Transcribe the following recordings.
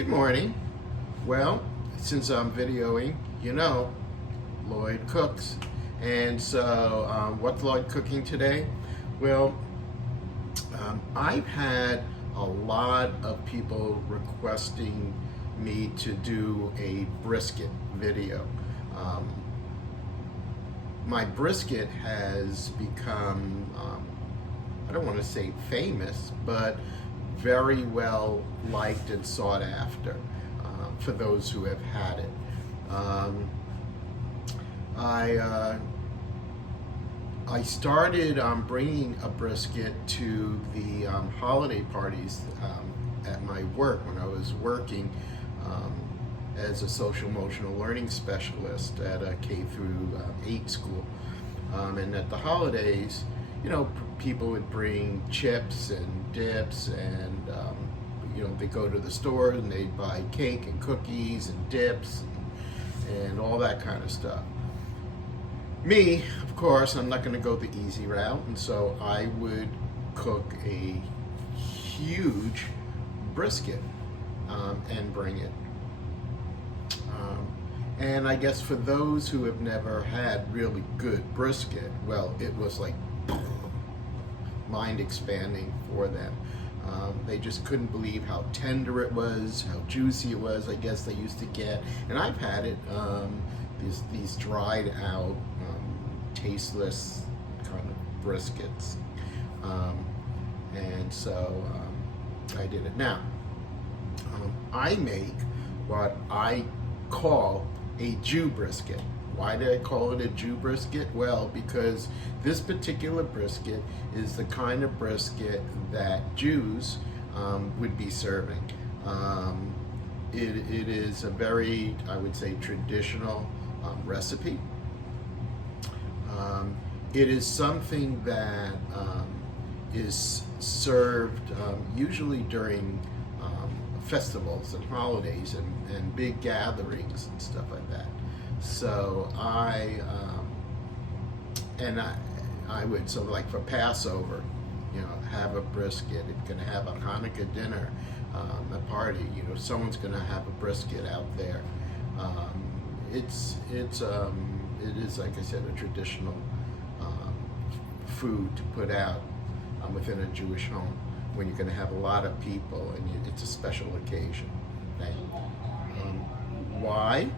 Good morning. Well, since I'm videoing, Lloyd cooks. And so, what's Lloyd cooking today? Well, I've had a lot of people requesting me to do a brisket video. My brisket has become, I don't want to say famous, but very well liked and sought after for those who have had it. I started bringing a brisket to the holiday parties at my work when I was working as a social emotional learning specialist at a K through 8 school. And at the holidays, people would bring chips and dips, and they go to the store and they'd buy cake and cookies and dips and all that kind of stuff. Me, of course, I'm not going to go the easy route, and so I would cook a huge brisket and bring it. And I guess for those who have never had really good brisket, well, it was like mind expanding for them. They just couldn't believe how tender it was, how juicy it was. I guess they used to get, and I've had it, these dried out, tasteless kind of briskets. And so I did it. Now, I make what I call a Jew brisket. Why did I call it a Jew brisket? Well, because this particular brisket is the kind of brisket that Jews would be serving. It is a very, I would say, traditional recipe. It is something that is served usually during festivals and holidays and big gatherings and stuff like that. So I would, so like for Passover, have a brisket. It's going to have a Hanukkah dinner, a party. Someone's going to have a brisket out there. It is, like I said, a traditional food to put out within a Jewish home when you're going to have a lot of people and it's a special occasion. Okay? Why?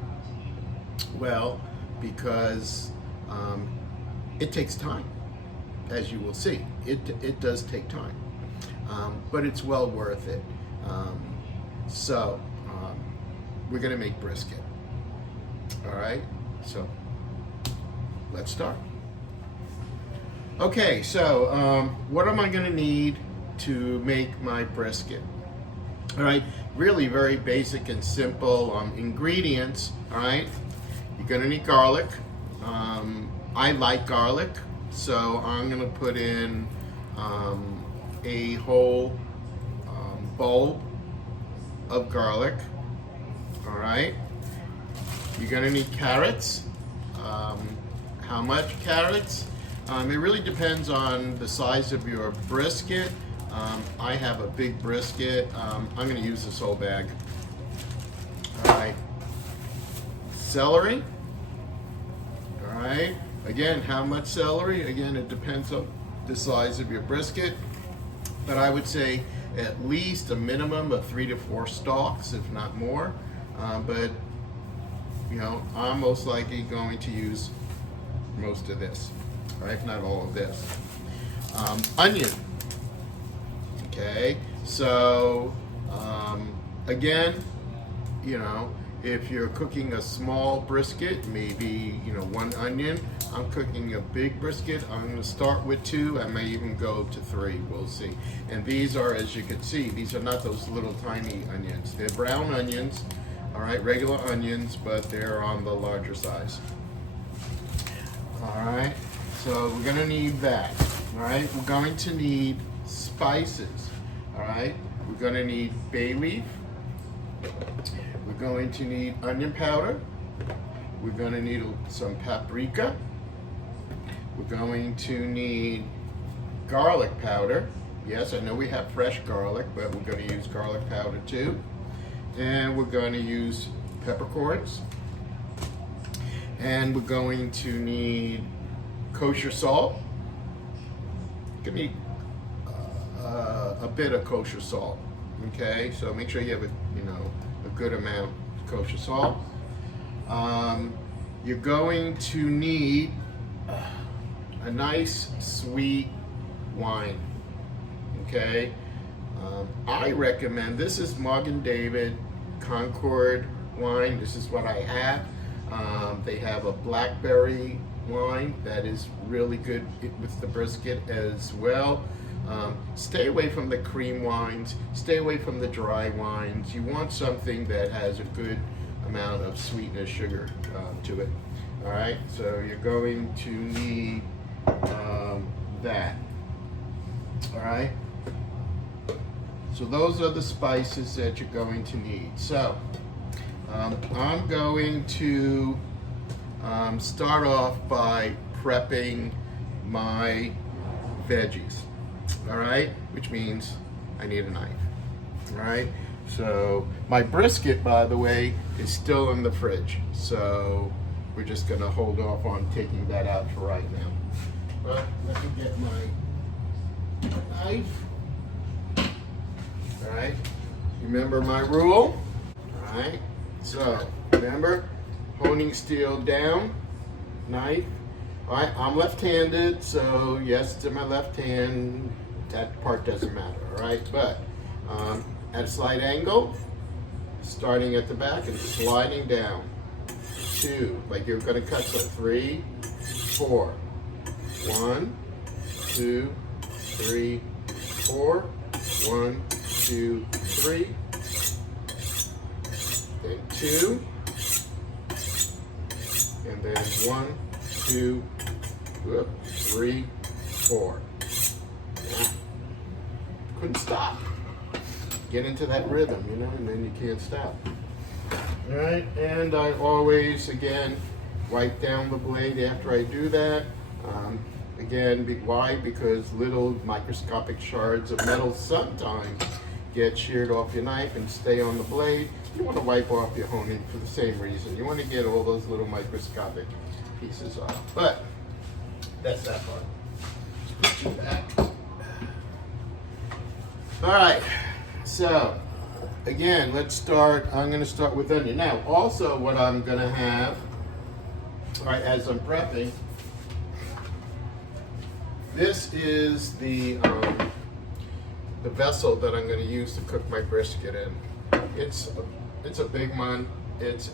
Well, because it takes time, as you will see. It does take time, but it's well worth it. So we're going to make brisket. All right, so let's start. Okay, so what am I going to need to make my brisket? All right, really very basic and simple ingredients. All right, you're going to need garlic. I like garlic, so I'm going to put in a whole bulb of garlic. All right, you're going to need carrots. How much carrots? It really depends on the size of your brisket. I have a big brisket. I'm going to use this whole bag. All right. Celery. All right. Again, how much celery? Again, it depends on the size of your brisket. But I would say at least a minimum of 3 to 4 stalks, if not more. But I'm most likely going to use most of this. All right, not all of this. Onion. Okay, so again, if you're cooking a small brisket, maybe 1 onion. I'm cooking a big brisket. I'm going to start with 2. I may even go to 3. We'll see. And these are, as you can see, these are not those little tiny onions. They're brown onions. All right, regular onions, but they're on the larger size. All right, so we're going to need that. All right, we're going to need spices. All right, we're going to need bay leaf. We're going to need onion powder. We're going to need some paprika. We're going to need garlic powder. Yes, I know we have fresh garlic, but we're going to use garlic powder too. and we're going to use peppercorns, and we're going to need kosher salt. Give me a bit of kosher salt. Okay, so make sure you have a good amount of kosher salt. You're going to need a nice sweet wine. Okay, I recommend, this is Magen David Concord wine. This is what I have. They have a blackberry wine that is really good with the brisket as well. Stay away from the cream wines, stay away from the dry wines. You want something that has a good amount of sweetness, sugar to it. All right, so you're going to need that. All right, so those are the spices that you're going to need. So I'm going to start off by prepping my veggies. All right, which means I need a knife. All right, so my brisket, by the way, is still in the fridge, so we're just gonna hold off on taking that out for right now. But let me get my knife. All right, remember my rule. All right, so remember, honing steel down, knife. All right, I'm left-handed, so yes, to my left hand, that part doesn't matter, all right? But at a slight angle, starting at the back and sliding down. 2, like you're gonna cut, so 3, 4. 1, 2, 3, 4. 1, 2, 3. Then 2. And then 1, 2, 3, 4. Couldn't stop. Get into that rhythm, and then you can't stop. All right, and I always, again, wipe down the blade after I do that. Again, why? Because little microscopic shards of metal sometimes get sheared off your knife and stay on the blade. You want to wipe off your honing for the same reason. You want to get all those little microscopic pieces off. But that's that part. Put you back. All right, so again, let's start. I'm going to start with onion. Now, also what I'm going to have, all right, as I'm prepping, this is the vessel that I'm going to use to cook my brisket in. It's a big one. It's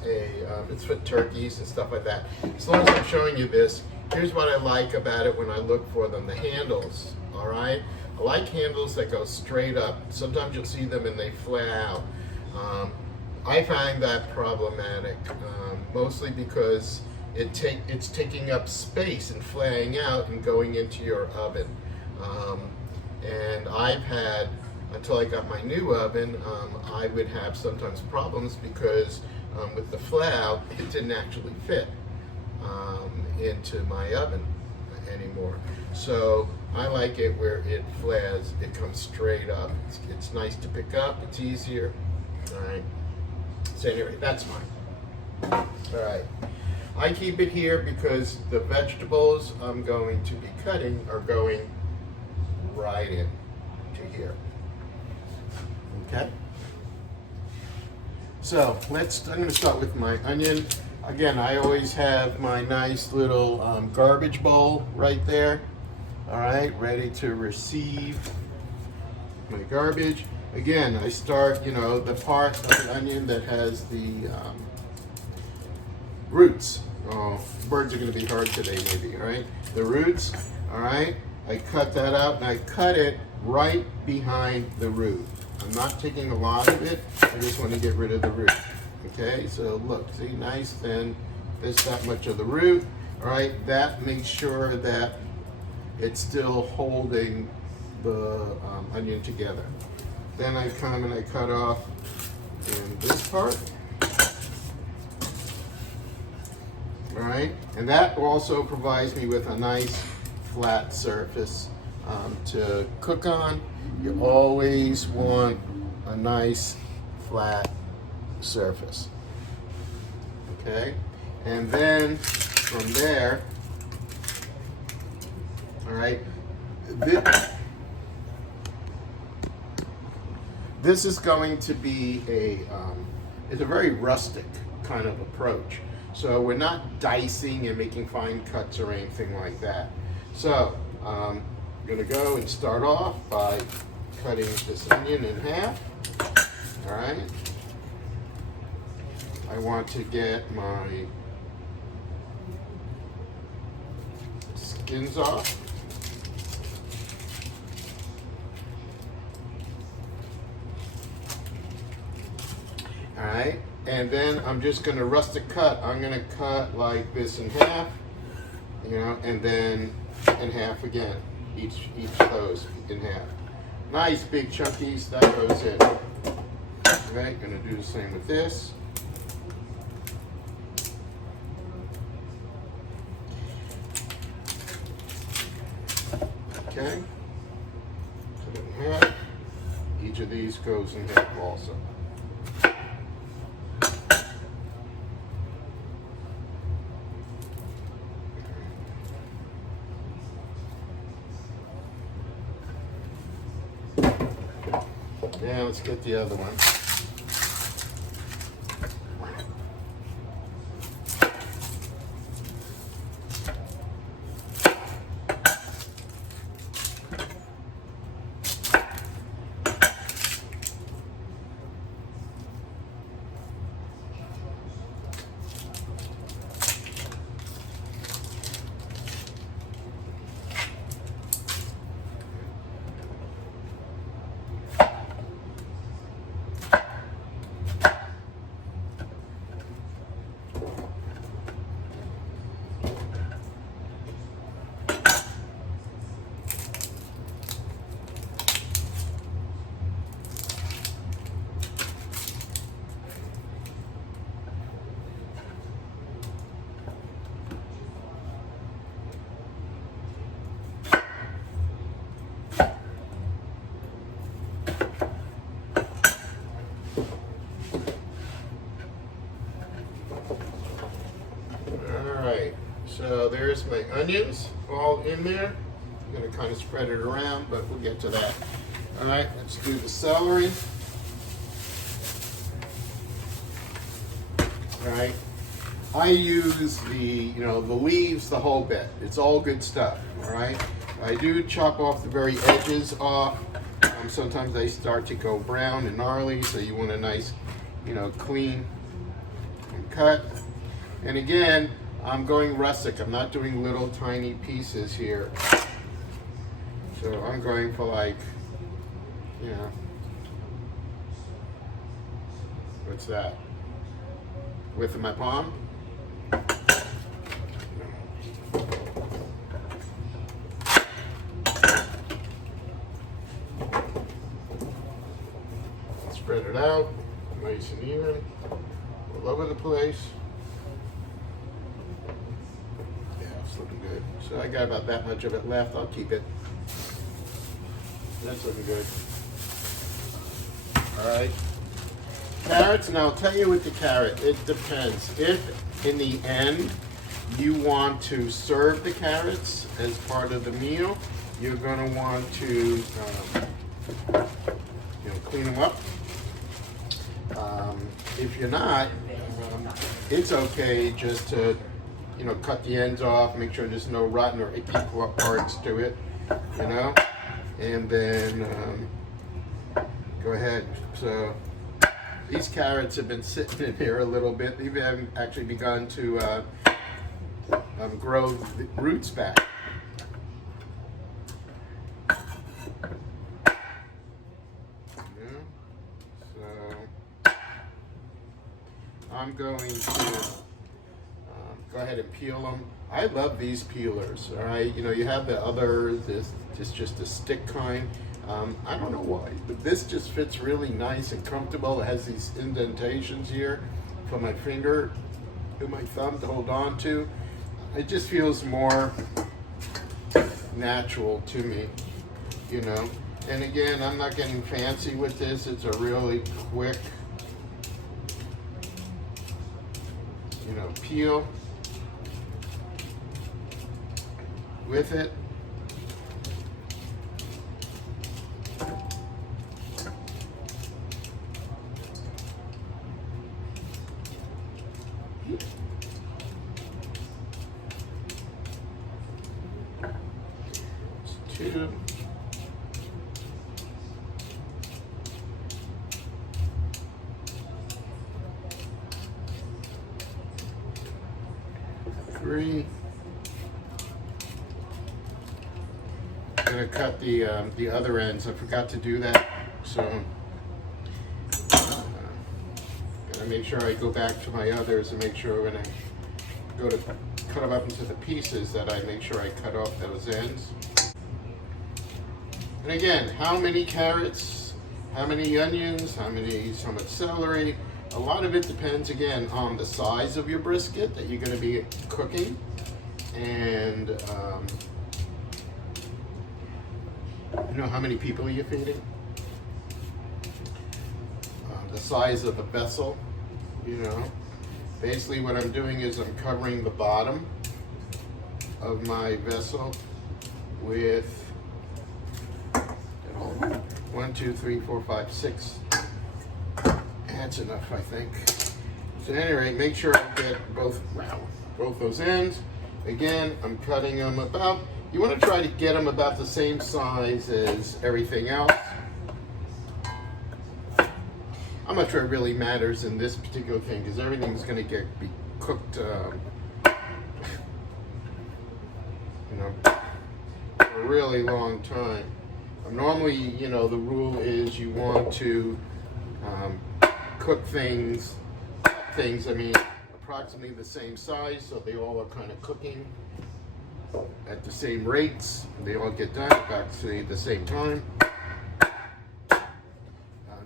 for turkeys and stuff like that. As long as I'm showing you this, here's what I like about it when I look for them: the handles. All right. I like handles that go straight up. Sometimes you'll see them and they flare out. I find that problematic, mostly because it's taking up space and flaring out and going into your oven. And I've had, until I got my new oven, I would have sometimes problems because with the flare out, it didn't actually fit into my oven anymore. So I like it where it flares, it comes straight up. It's nice to pick up, it's easier. All right, so anyway, that's mine. All right, I keep it here because the vegetables I'm going to be cutting are going right in to here. Okay, so I'm going to start with my onion. Again, I always have my nice little garbage bowl right there. All right, ready to receive my garbage. Again, I start, the part of the onion that has the roots. Oh, words are going to be hard today, maybe, all right? The roots, all right? I cut that out, and I cut it right behind the root. I'm not taking a lot of it. I just want to get rid of the root. Okay, so look, see, nice, then there's that much of the root. All right, that makes sure that it's still holding the onion together. Then I come and I cut off in this part. All right, and that also provides me with a nice flat surface to cook on. You always want a nice flat surface. Okay, and then from there, all right, this is going to be it's a very rustic kind of approach. So we're not dicing and making fine cuts or anything like that. So I'm gonna go and start off by cutting this onion in half. All right. I want to get my skins off. All right, and then I'm just gonna rustic cut. I'm gonna cut like this in half, you know, and then in half again. Each those in half. Nice big chunkies, that goes in. Okay, gonna do the same with this. Okay, cut it in half. Each of these goes in half also. Now let's get the other one. So there's my onions all in there. I'm going to kind of spread it around, but we'll get to that. All right, let's do the celery. All right, I use the leaves, the whole bit. It's all good stuff. All right, I do chop off the very edges off. Sometimes they start to go brown and gnarly, so you want a nice, clean cut. And again, I'm going rustic. I'm not doing little tiny pieces here. So I'm going for like, what's that? Width of my palm. Spread it out, nice and even, all over the place. Looking good. So I got about that much of it left. I'll keep it. That's looking good. All right. Carrots, and I'll tell you with the carrot, it depends. If in the end you want to serve the carrots as part of the meal, you're going to want to clean them up. If you're not, it's okay just to cut the ends off, make sure there's no rotten or icky parts to it, and then go ahead. So these carrots have been sitting in here a little bit. They haven't actually begun to grow the roots back. So I'm going to go ahead and peel them. I love these peelers, all right? You have the other, this just a stick kind. I don't know why, but this just fits really nice and comfortable. It has these indentations here for my finger and my thumb to hold on to. It just feels more natural to me, And again, I'm not getting fancy with this. It's a really quick peel with it. Two. 3. I'm gonna cut the other ends. I forgot to do that, so gotta make sure I go back to my others and make sure when I go to cut them up into the pieces that I make sure I cut off those ends. And again, how many carrots, how many onions, how much celery. A lot of it depends, again, on the size of your brisket that you're going to be cooking, and how many people you're feeding, the size of the vessel. Basically what I'm doing is I'm covering the bottom of my vessel with 1, 2, 3, 4, 5, 6. That's enough, I think. So at any rate, make sure I get both those ends. Again, I'm cutting them about, you want to try to get them about the same size as everything else. I'm not sure it really matters in this particular thing because everything's going to be cooked, for a really long time. Normally, the rule is you want to cook things, approximately the same size, so they all are kind of cooking at the same rates. They all get done approximately the same time.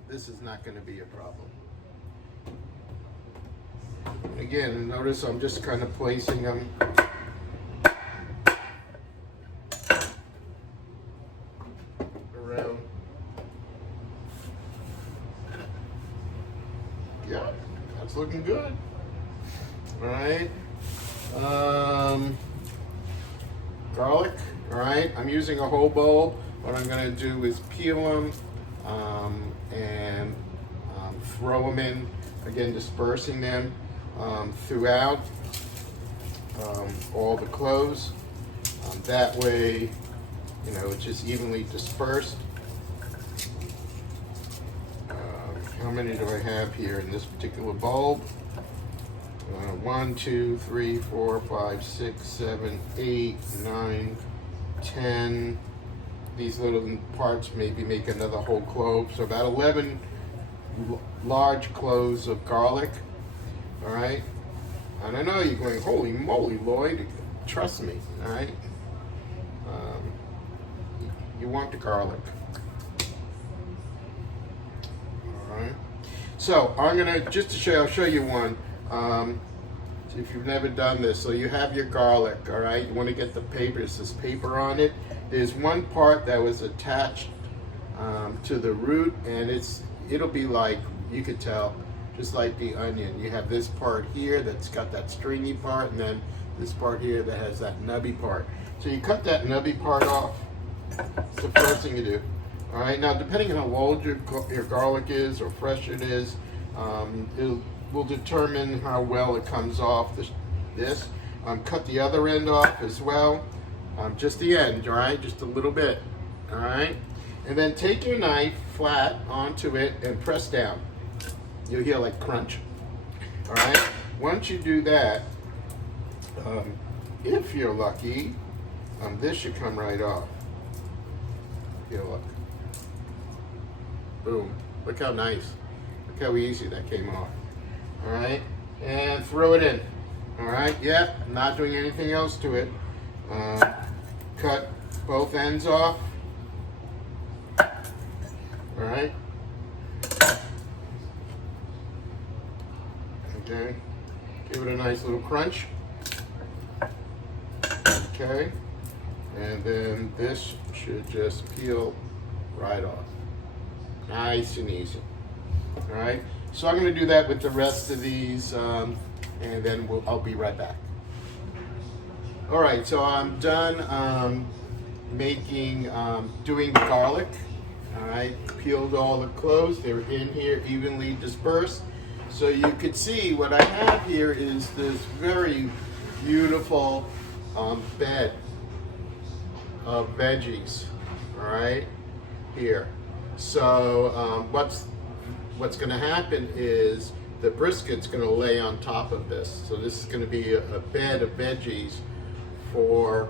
This is not going to be a problem. Again, notice I'm just kind of placing them around. Yeah, that's looking good. All right. Garlic. All right. I'm using a whole bowl. What I'm going to do is peel them and throw them in. Again, dispersing them throughout all the cloves. That way, it's just evenly dispersed. How many do I have here in this particular bowl? 1, 2, 3, 4, 5, 6, 7, 8, 9, 10. These little parts maybe make another whole clove. So about 11 large cloves of garlic. All right. And I know you're going, holy moly, Lloyd. Trust me. All right. You want the garlic. All right. So I'm gonna I'll show you one. If you've never done this, so you have your garlic, all right? You want to get the paper. It says paper on it. There's one part that was attached to the root, and it'll be like, you could tell, just like the onion. You have this part here that's got that stringy part, and then this part here that has that nubby part. So you cut that nubby part off. It's the first thing you do. All right. Now, depending on how old your garlic is or fresh it is, it will determine how well it comes off. This. Cut the other end off as well. Just the end, all right? Just a little bit, all right? And then take your knife flat onto it and press down. You'll hear like crunch, all right? Once you do that, if you're lucky, this should come right off. Here, look. Boom. Look how nice. Look how easy that came off. All right? And throw it in. All right? Yeah, not doing anything else to it. Cut both ends off. All right? Okay. Give it a nice little crunch. Okay. And then this should just peel right off. Nice and easy. All right. So I'm going to do that with the rest of these and then I'll be right back. All right, so I'm done doing the garlic. All right, peeled all the cloves. They're in here evenly dispersed. So you could see what I have here is this very beautiful bed of veggies. All right, here. So what's going to happen is the brisket's going to lay on top of this. So this is going to be a bed of veggies for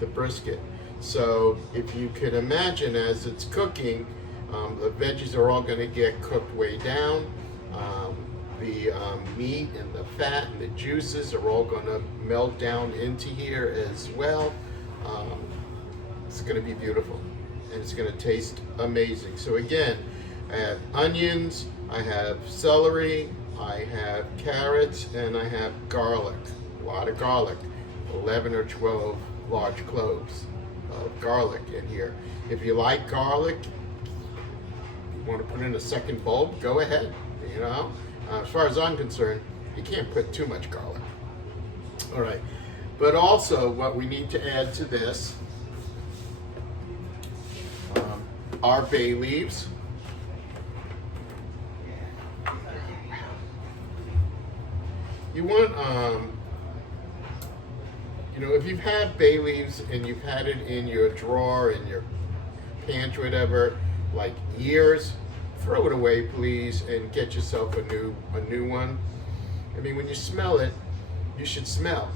the brisket. So if you can imagine, as it's cooking, the veggies are all going to get cooked way down. The meat and the fat and the juices are all going to melt down into here as well. It's going to be beautiful, and it's going to taste amazing. So again, I have onions, I have celery, I have carrots, and I have garlic. A lot of garlic, 11 or 12 large cloves of garlic in here. If you like garlic, you want to put in a second bulb, go ahead. You know, as far as I'm concerned, you can't put too much garlic. All right, but also what we need to add to this are bay leaves. You want, you know, if you've had bay leaves and you've had it in your drawer, in your pantry, whatever, like years, throw it away, please, and get yourself a new one. I mean, when you smell it, you should smell,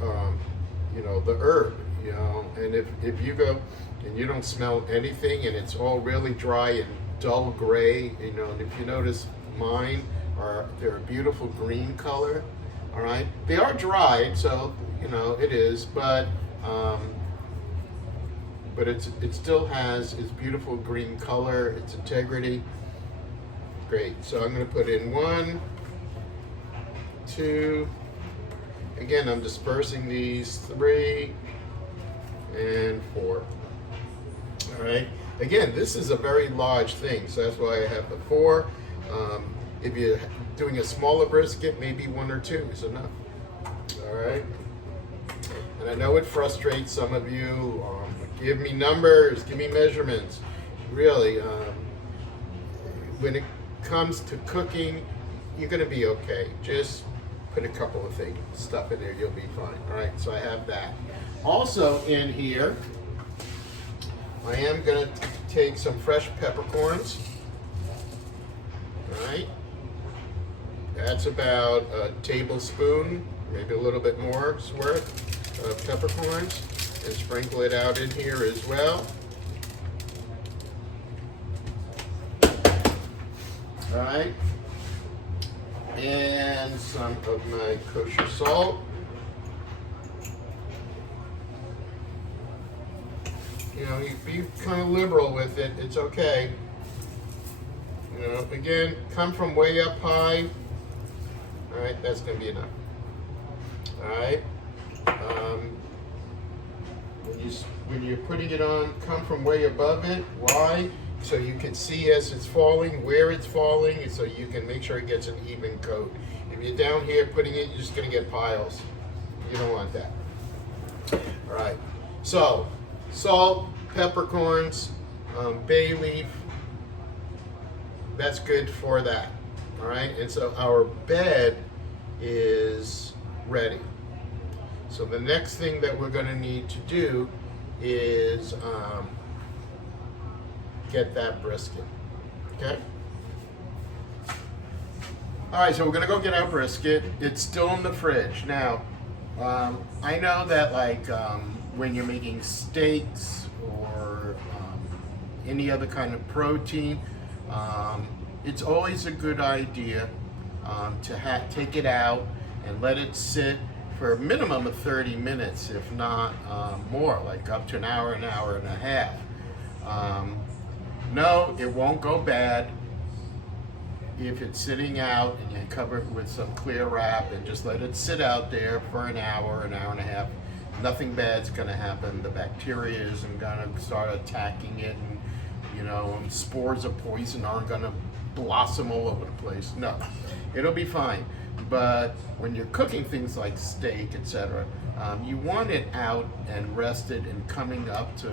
you know, the herb, you know. And if you go and you don't smell anything and it's all really dry and dull gray, you know, and if you notice mine, they're a beautiful green color. All right, they are dried, so you know it is, but it still has its beautiful green color, its integrity. Great. So I'm going to put in 1, 2. Again, I'm dispersing these 3 and 4. All right. Again, this is a very large thing, so that's why I have the 4. If you're doing a smaller brisket, maybe 1 or 2 is enough. All right. And I know it frustrates some of you. Give me numbers, give me measurements. Really, when it comes to cooking, you're going to be okay. Just put a couple of stuff in there, you'll be fine. All right. So I have that. Also in here, I am going to take some fresh peppercorns. All right. That's about a tablespoon, maybe a little bit more worth of peppercorns, and sprinkle it out in here as well. All right, and some of my kosher salt. You know, you be kind of liberal with it, it's okay. You know, again, come from way up high. All right, that's going to be enough. All right. When you're putting it on, come from way above it. Why? So you can see as it's falling, where it's falling, so you can make sure it gets an even coat. If you're down here putting it, you're just going to get piles. You don't want that. All right. So, salt, peppercorns, bay leaf. That's good for that. All right, and so our bed is ready. So the next thing that we're going to need to do is get that brisket. Okay? All right, so we're going to go get our brisket. It's still in the fridge. Now, I know that like when you're making steaks or any other kind of protein, it's always a good idea to take it out and let it sit for a minimum of 30 minutes, if not more, like up to an hour and a half. No, it won't go bad if it's sitting out and you cover it with some clear wrap and just let it sit out there for an hour and a half. Nothing bad's going to happen. The bacteria isn't going to start attacking it and spores of poison aren't going to blossom all over the place. No, it'll be fine. But when you're cooking things like steak, etc., you want it out and rested and coming up to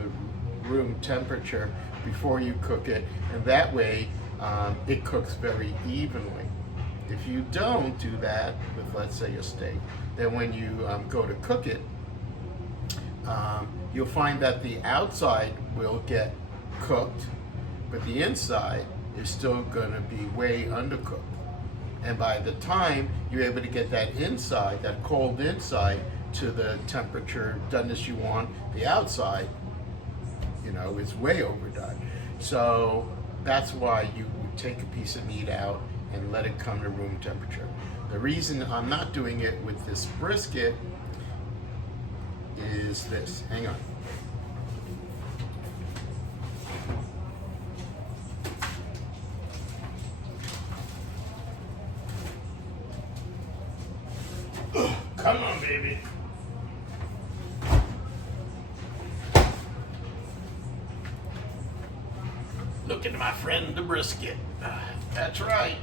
room temperature before you cook it, and that way it cooks very evenly. If you don't do that with, let's say, a steak, then when you go to cook it, you'll find that the outside will get cooked, but the inside is still going to be way undercooked. And by the time you're able to get that inside, that cold inside, to the temperature doneness you want, the outside, is way overdone. So that's why you would take a piece of meat out and let it come to room temperature. The reason I'm not doing it with this brisket is this. Hang on. Come on, baby. Looking at my friend the brisket. That's right.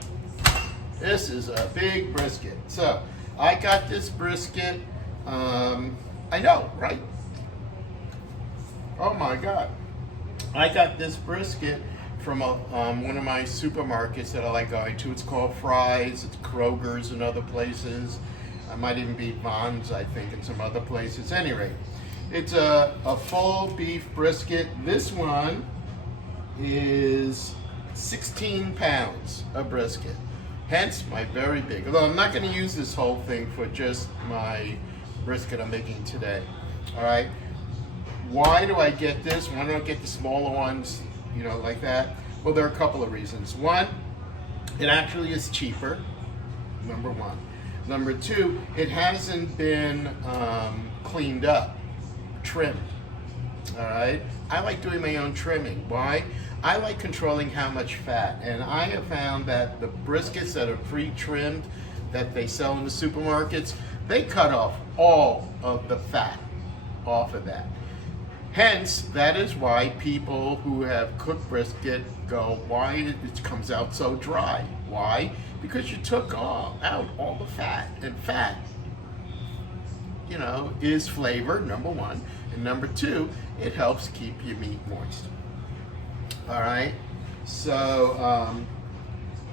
This is a big brisket. So I got this brisket. I know, right? Oh my God. I got this brisket from one of my supermarkets that I like going to. It's called Fry's. It's Kroger's and other places. I might even be Vons, I think, in some other places. Anyway, it's a full beef brisket. This one is 16 pounds of brisket. Hence my very big. Although I'm not going to use this whole thing for just my brisket I'm making today. All right. Why do I get this? Why don't I get the smaller ones, like that? Well, there are a couple of reasons. One, it actually is cheaper. Number one. Number two, it hasn't been cleaned up, trimmed. All right. I like doing my own trimming. Why? I like controlling how much fat, and I have found that the briskets that are pre-trimmed that they sell in the supermarkets, they cut off all of the fat off of that. Hence, that is why people who have cooked brisket go, why it comes out so dry? Why? Because you took out all the fat, and fat, is flavor, number one, and number two, it helps keep your meat moist. All right, so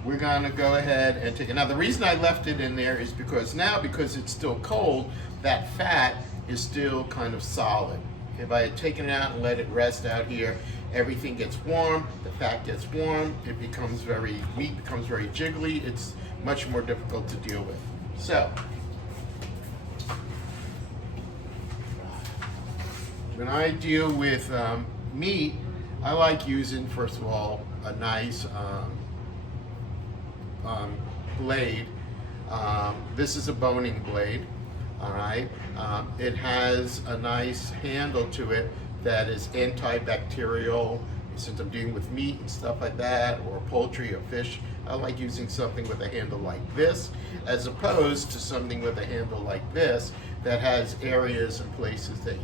we're gonna go ahead and take it. Now the reason I left it in there is because it's still cold, that fat is still kind of solid. If I had taken it out and let it rest out here, everything gets warm, the fat gets warm, meat becomes very jiggly, it's much more difficult to deal with. So, when I deal with meat, I like using, first of all, a nice blade. This is a boning blade, all right? It has a nice handle to it that is antibacterial. Since I'm dealing with meat and stuff like that, or poultry or fish, I like using something with a handle like this, as opposed to something with a handle like this that has areas and places that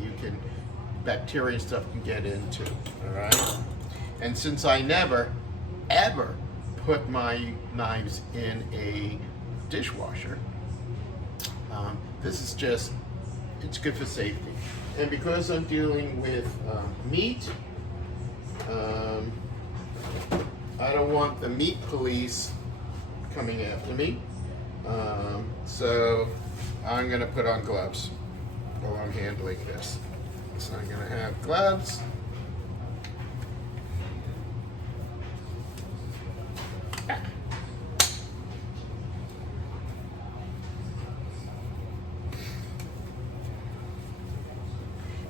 bacteria and stuff can get into, all right? And since I never, ever put my knives in a dishwasher, this is it's good for safety. And because I'm dealing with meat, I don't want the meat police coming after me, so I'm gonna put on gloves while I'm handling this. So I'm gonna have gloves.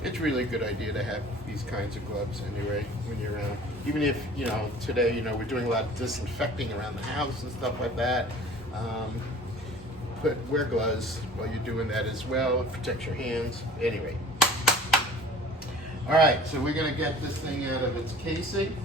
It's really a good idea to have these kinds of gloves anyway when you're around. Even if, today, we're doing a lot of disinfecting around the house and stuff like that. Wear gloves while you're doing that as well. It protects your hands. Anyway. All right, so we're gonna get this thing out of its casing.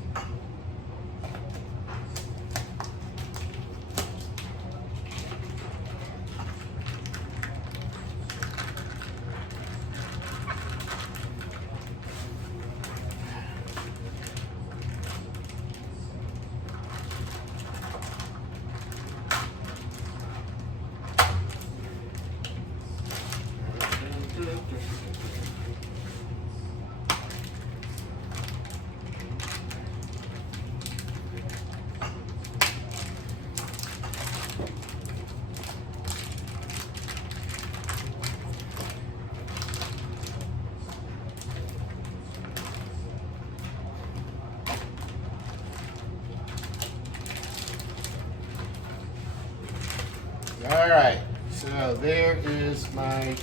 All right, so there is my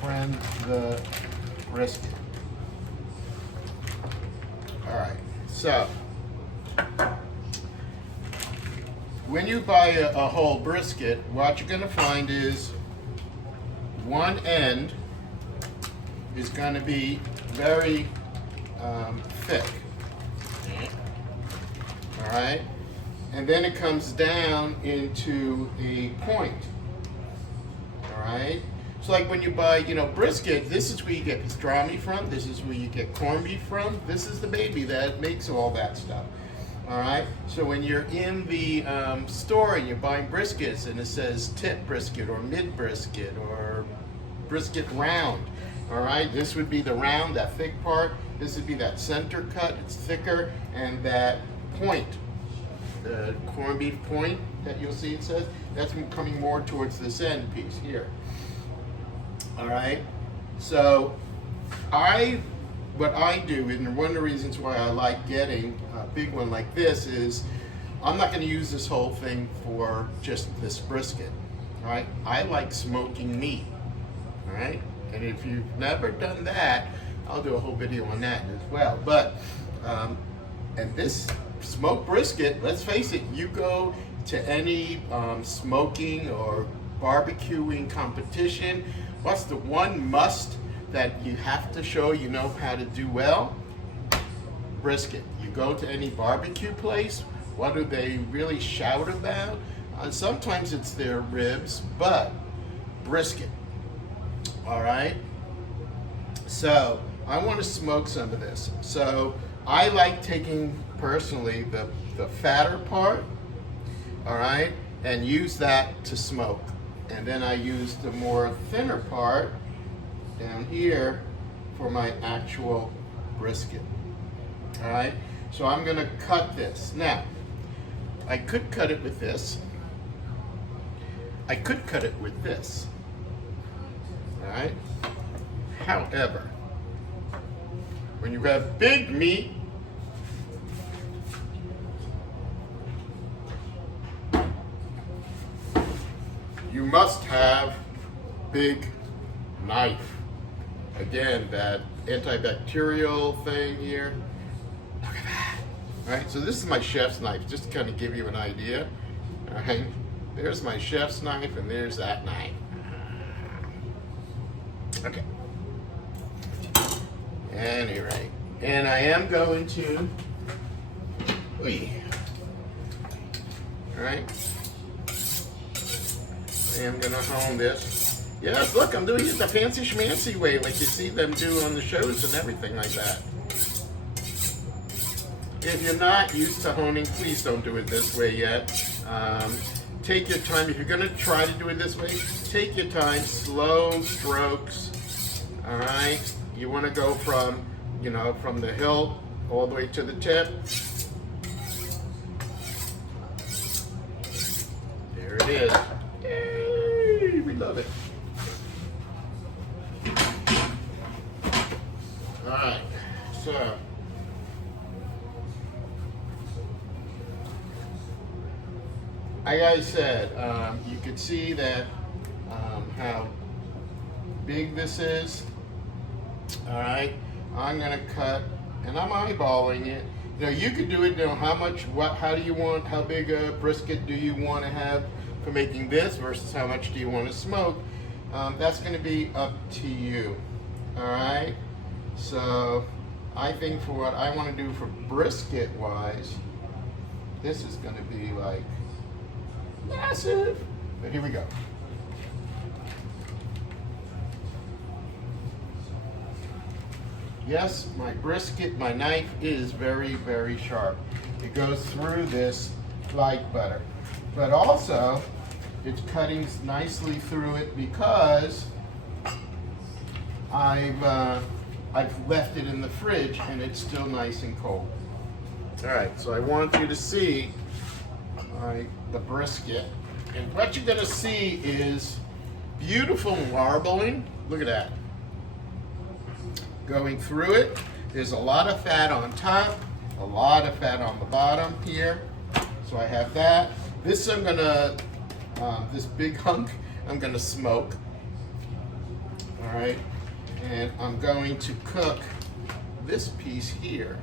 friend, the brisket. All right, so when you buy a whole brisket, what you're gonna find is one end is gonna be very thick. All right, and then it comes down into a point. All right, so like when you buy, brisket, this is where you get pastrami from. This is where you get corned beef from. This is the baby that makes all that stuff. All right, so when you're in the store and you're buying briskets and it says tip brisket or mid brisket or brisket round, all right, this would be the round, that thick part. This would be that center cut, it's thicker, and that point, the corned beef point that you'll see it says, that's coming more towards this end piece here. All right, so what I do, and one of the reasons why I like getting a big one like this is I'm not going to use this whole thing for just this brisket. All right, I like smoking meat. All right, and if you've never done that, I'll do a whole video on that as well. But and this smoked brisket, let's face it, you go to any smoking or barbecuing competition, what's the one must that you have to show you know how to do well? Brisket. You go to any barbecue place, what do they really shout about? Sometimes it's their ribs, but brisket. All right, so I want to smoke some of this. So I like taking personally the fatter part, all right, and use that to smoke. And then I use the more thinner part down here for my actual brisket. All right, so I'm gonna cut this. Now, I could cut it with this. I could cut it with this. All right, however, when you have big meat, you must have big knife. Again, that antibacterial thing here. Look at that. All right, so this is my chef's knife, just to kind of give you an idea. All right, there's my chef's knife, and there's that knife. Okay. Anyway, and I am going to, all right, I am gonna hone this. Yes, look, I'm doing it the fancy schmancy way, like you see them do on the shows and everything like that. If you're not used to honing, please don't do it this way yet. Take your time. If you're gonna try to do it this way, take your time, slow strokes, all right? You wanna go from, from the hilt all the way to the tip. There it is. Yay, we love it. All right, so like I said, you could see that how big this is. All right, I'm gonna cut, and I'm eyeballing it. You could do it. How do you want? How big a brisket do you want to have for making this versus how much do you want to smoke? That's going to be up to you. All right. So I think for what I want to do for brisket wise, this is going to be like massive. But here we go. Yes, my brisket, my knife is very, very sharp. It goes through this like butter. But also, it's cutting nicely through it because I've left it in the fridge and it's still nice and cold. All right, so I want you to see the brisket. And what you're gonna see is beautiful marbling. Look at that. Going through it. There's a lot of fat on top, a lot of fat on the bottom here. So I have that. This I'm gonna This big hunk I'm going to smoke. All right, and I'm going to cook this piece here.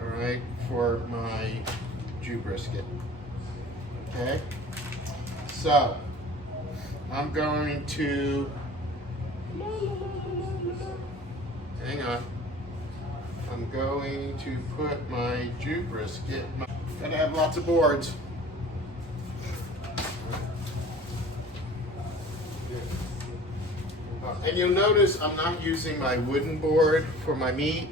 All right, for my Jew brisket. Okay, so I'm going to, hang on, I'm going to put my Jew brisket, gotta have lots of boards. And you'll notice I'm not using my wooden board for my meat.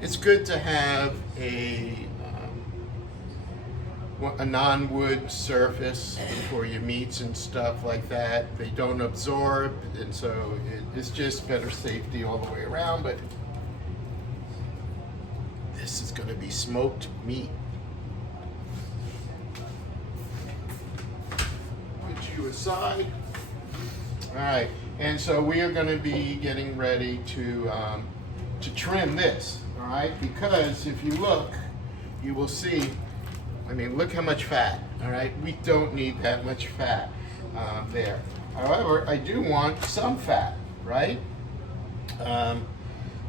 It's good to have a non-wood surface for your meats and stuff like that. They don't absorb, and so it's just better safety all the way around. But this is going to be smoked meat. Put you aside. All right, and so we are going to be getting ready to trim this. All right, because if you look, you will see. I mean, look how much fat. All right, we don't need that much fat there. However, I do want some fat, right?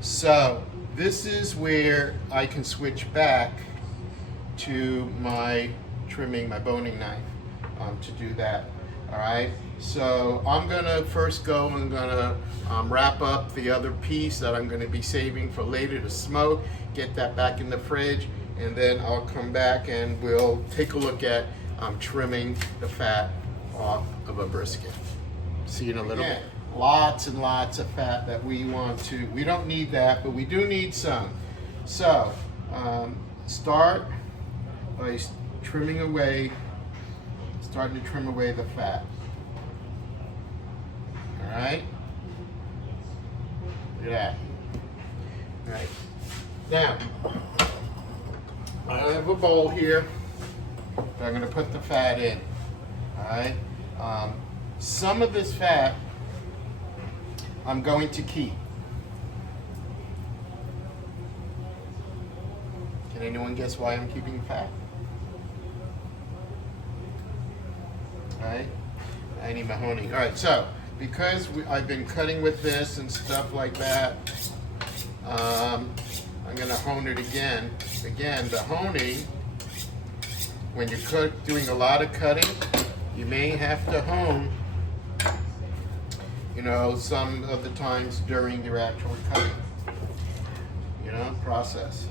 So this is where I can switch back to my trimming, my boning knife to do that. All right, so I'm gonna first go and gonna wrap up the other piece that I'm gonna be saving for later to smoke, get that back in the fridge, and then I'll come back and we'll take a look at trimming the fat off of a brisket. See you in a little bit. Lots and lots of fat that we don't need that, but we do need some. So start by starting to trim away the fat. All right? Look at that. All right. Now, I have a bowl here that I'm going to put the fat in. All right? Some of this fat I'm going to keep. Can anyone guess why I'm keeping fat? All right? I need my honing. All right, so because I've been cutting with this and stuff like that, I'm going to hone it again. Again, the honing, when you're doing a lot of cutting, you may have to hone, some of the times during your actual cutting, process.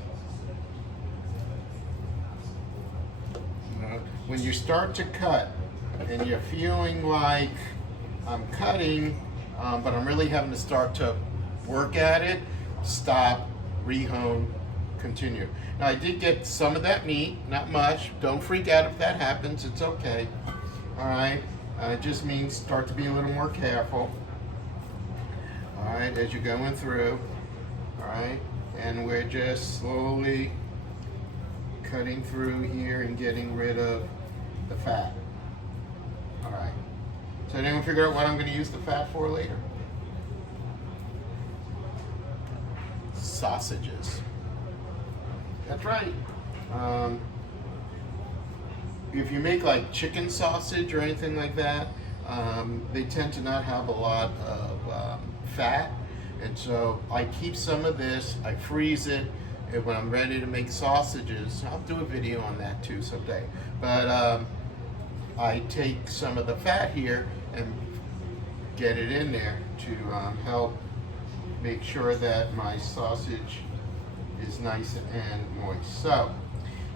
When you start to cut and you're feeling like I'm cutting, but I'm really having to start to work at it, stop, rehone, continue. Now I did get some of that meat, not much. Don't freak out if that happens, it's okay. All right, it just means start to be a little more careful. All right, as you're going through, all right, and we're just slowly cutting through here and getting rid of the fat. All right, so anyone figure out what I'm going to use the fat for later? Sausages. That's right. If you make like chicken sausage or anything like that, they tend to not have a lot of fat, and so I keep some of this, I freeze it, and when I'm ready to make sausages, I'll do a video on that too someday, but I take some of the fat here and get it in there to help make sure that my sausage is nice and moist. So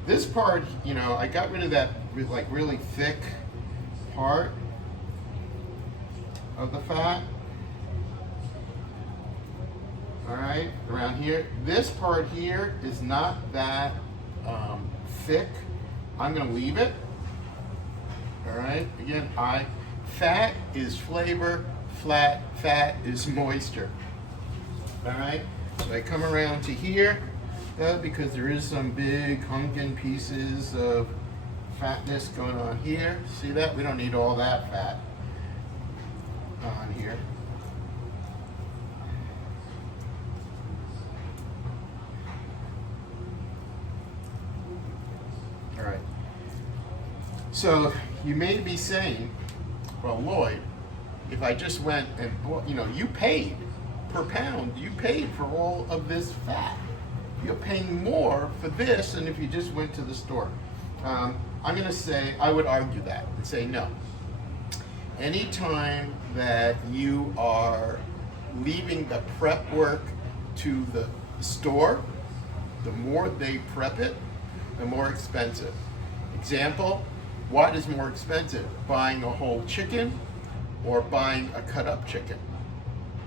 this part, I got rid of that like really thick part of the fat. All right, around here. This part here is not that thick. I'm gonna leave it. All right, again, fat is flavor, fat is moisture. All right, so I come around to here, because there is some big hunkin' pieces of fatness going on here. See that? We don't need all that fat on here. All right. So you may be saying, well, Lloyd, if I just went and bought, you paid per pound, you paid for all of this fat. You're paying more for this than if you just went to the store. I'm going to say, I would argue that and say no. Anytime that you are leaving the prep work to the store, the more they prep it, the more expensive. Example, what is more expensive? Buying a whole chicken or buying a cut up chicken?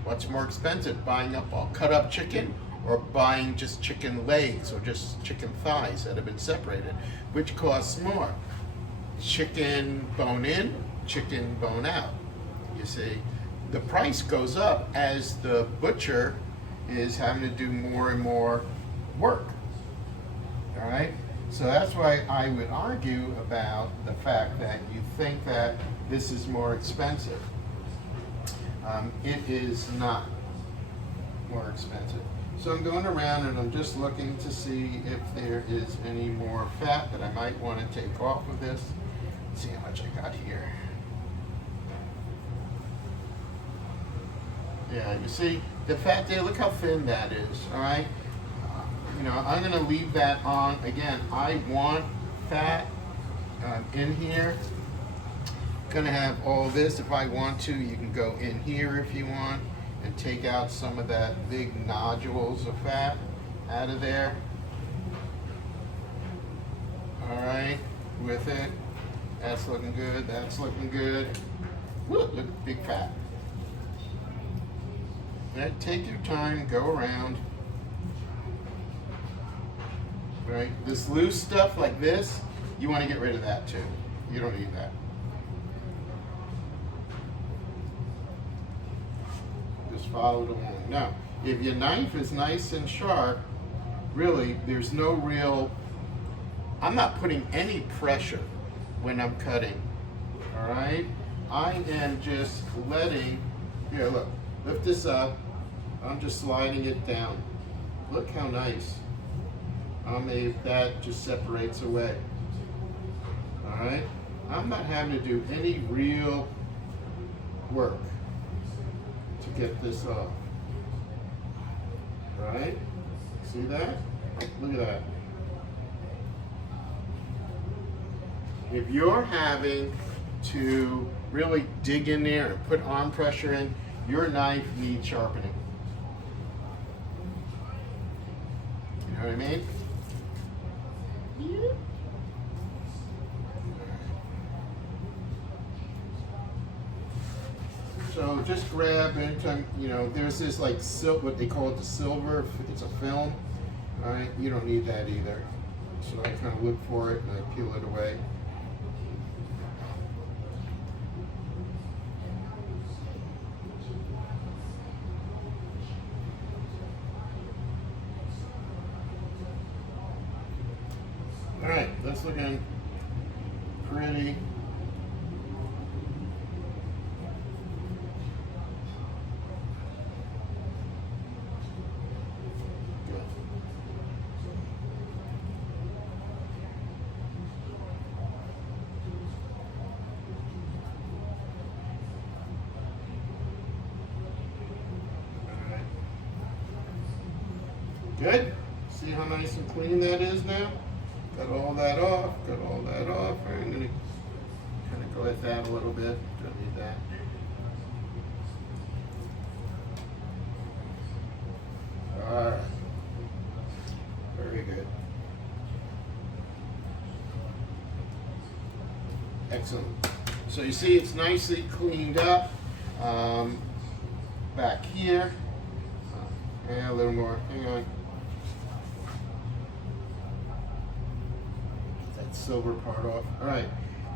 What's more expensive? Buying up a cut up chicken or buying just chicken legs or just chicken thighs that have been separated? Which costs more? Chicken bone in, chicken bone out. You see, the price goes up as the butcher is having to do more and more work. All right? So that's why I would argue about the fact that you think that this is more expensive. It is not more expensive. So I'm going around and I'm just looking to see if there is any more fat that I might want to take off of this. Let's see how much I got here. Yeah, you see the fat there, look how thin that is, all right? I'm going to leave that on. Again, I want fat in here. Going to have all this if I want to. You can go in here if you want and take out some of that big nodules of fat out of there. All right, with it. That's looking good. That's looking good. Look, big fat. Now, take your time, go around. Right? This loose stuff like this, you want to get rid of that too. You don't need that. Just follow it along. Now, if your knife is nice and sharp, really, there's no real, I'm not putting any pressure when I'm cutting. All right? I am just letting, here, look, lift this up. I'm just sliding it down. Look how nice. That just separates away. All right? I'm not having to do any real work to get this off. All right? See that? Look at that. If you're having to really dig in there and put arm pressure in, your knife needs sharpening. You know what I mean? So just grab anytime, there's this like what they call it, the silver, it's a film. All right, you don't need that either. So I kind of look for it and I peel it away. All right, that's looking pretty. Good. See how nice and clean that is now? Got all that off, got all that off. I'm going to kind of go at that a little bit. Don't need that. All right. Very good. Excellent. So you see it's nicely cleaned up. Back here. Yeah, a little more. Hang on. Silver part off. All right,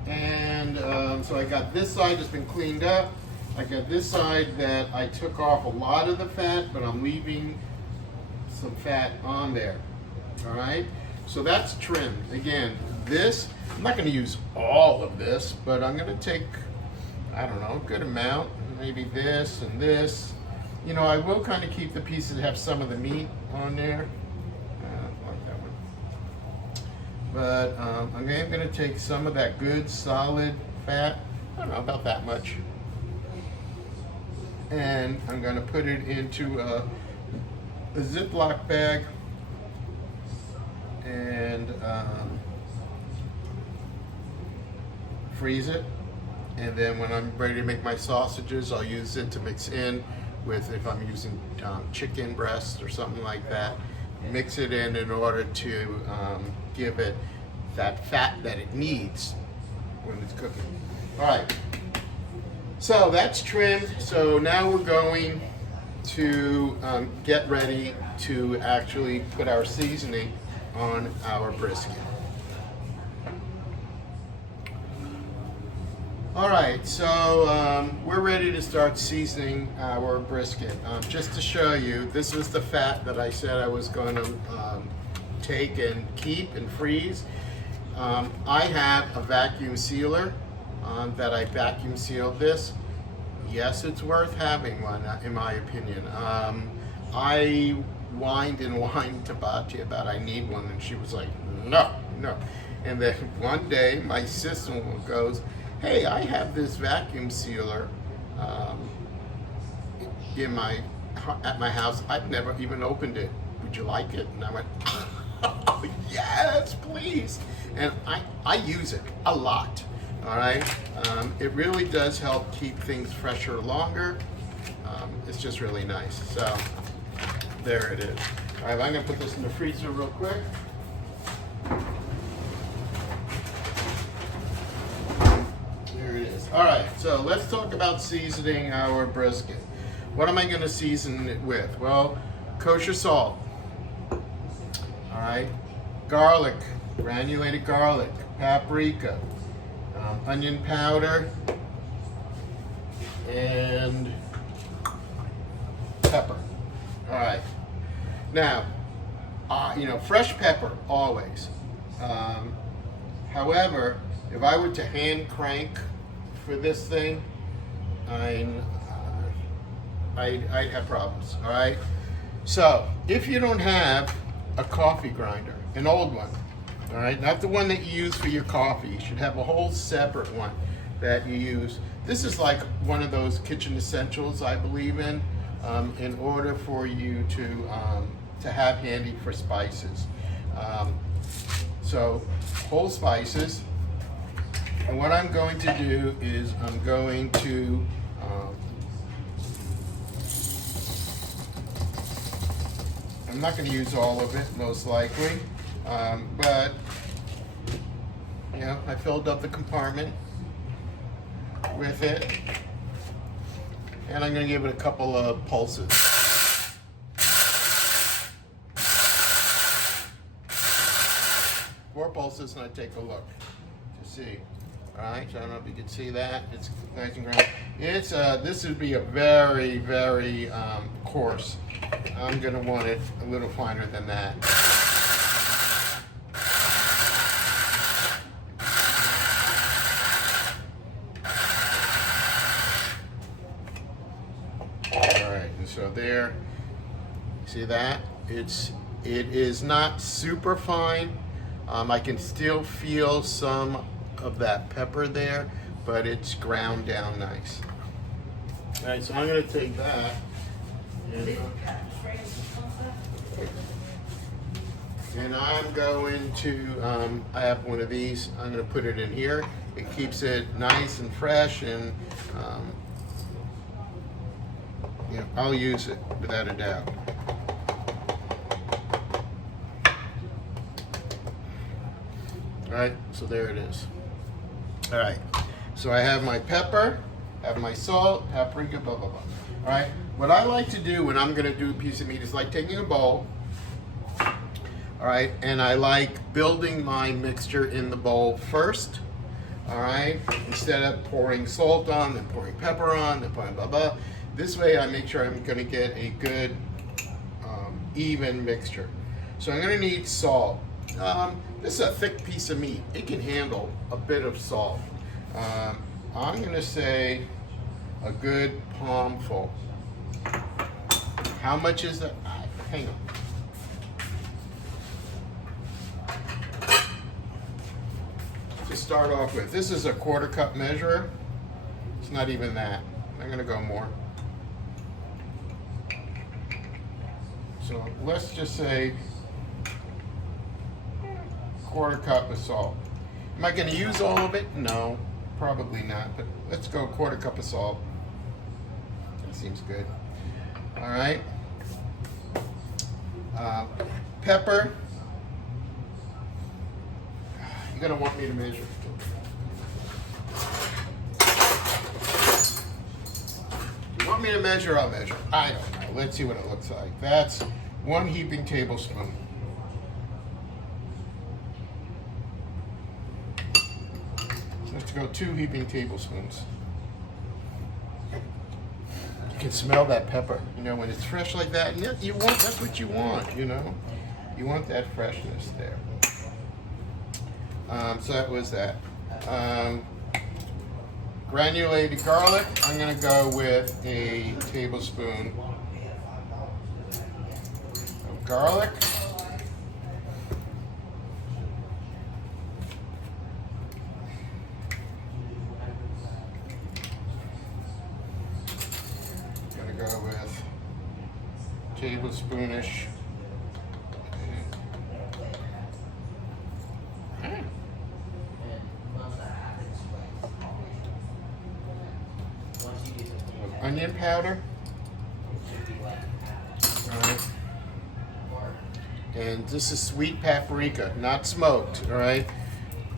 and so I got this side that's been cleaned up. I got this side that I took off a lot of the fat, but I'm leaving some fat on there. All right, so that's trimmed. Again, this, I'm not going to use all of this, but I'm going to take, I don't know, a good amount, maybe this and this. I will kind of keep the pieces that have some of the meat on there. But I'm going to take some of that good solid fat, I don't know, about that much, and I'm going to put it into a Ziploc bag and freeze it. And then when I'm ready to make my sausages, I'll use it to mix in with, if I'm using chicken breast or something like that, mix it in order to give it that fat that it needs when it's cooking. All right, so that's trimmed. So now we're going to get ready to actually put our seasoning on our brisket. All right, so we're ready to start seasoning our brisket. Just to show you, this is the fat that I said I was going to take and keep and freeze. I have a vacuum sealer that I vacuum sealed this. Yes, it's worth having one, in my opinion. I whined and whined to Bati about I need one, and she was like, no. And then one day, my sister-in-law goes, hey, I have this vacuum sealer at my house. I've never even opened it. Would you like it? And I went, oh, yes, please. And I use it a lot, all right? It really does help keep things fresher longer. It's just really nice. So there it is. All right, I'm gonna put this in the freezer real quick. There it is. All right, so let's talk about seasoning our brisket. What am I gonna season it with? Well, kosher salt, all right? Garlic, granulated garlic, paprika, onion powder, and pepper. All right. Now, fresh pepper always. However, if I were to hand crank for this thing, I'd have problems. All right. So if you don't have a coffee grinder, an old one, all right, not the one that you use for your coffee, you should have a whole separate one that you use. This is like one of those kitchen essentials I believe in order for you to have handy for spices. So whole spices. And what I'm going to do is I'm going to I'm not going to use all of it, most likely, but I filled up the compartment with it, and I'm going to give it a couple of pulses. 4 pulses, and I take a look to see. All right, so I don't know if you can see that. It's nice and ground. It's this would be a very, very coarse. I'm gonna want it a little finer than that. All right, and so there. See that? It is not super fine. I can still feel some of that pepper there, but it's ground down nice. All right, so I'm going to take that and I'm going to, I have one of these, I'm going to put it in here. It keeps it nice and fresh, and I'll use it without a doubt. All right, so there it is. All right, so I have my pepper, have my salt, paprika, blah, blah, blah. All right, what I like to do when I'm gonna do a piece of meat is like taking a bowl, all right, and I like building my mixture in the bowl first, all right, instead of pouring salt on, then pouring pepper on, then pouring blah, blah. This way I make sure I'm gonna get a good, even mixture. So I'm gonna need salt. This is a thick piece of meat. It can handle a bit of salt. I'm going to say a good palmful. How much is that? Hang on. start off with. This is a 1/4 cup measurer. It's not even that. I'm going to go more. So let's just say 1/4 cup of salt. Am I going to use all of it? No, probably not. But let's go 1/4 cup of salt. That seems good. All right. Pepper. You're going to want me to measure. If you want me to measure, I'll measure. I don't know. Let's see what it looks like. That's 1 heaping tablespoon. Let's go 2 heaping tablespoons. You can smell that pepper, you know, when it's fresh like that. And that's what you want, you know. You want that freshness there. So that was that. Granulated garlic. I'm going to go with a tablespoon of garlic. Go with tablespoonish of onion powder. All right. And this is sweet paprika, not smoked. All right.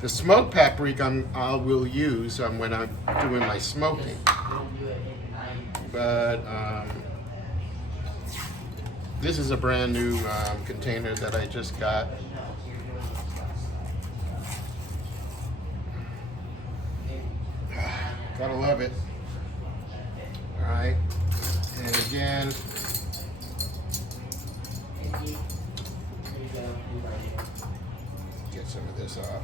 The smoked paprika I will use when I'm doing my smoking. But this is a brand new container that I just got. Gotta love it. All right, and again, get some of this off.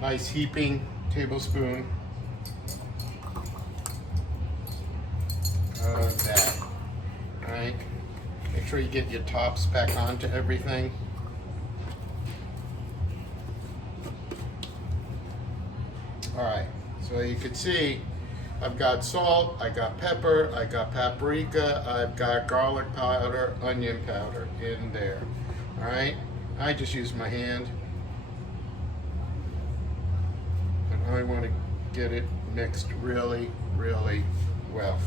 Nice heaping tablespoon of that. All right. Make sure you get your tops back onto everything. All right. So you can see I've got salt, I got pepper, I got paprika, I've got garlic powder, onion powder in there. All right. I just use my hand. I want to get it mixed really, really well.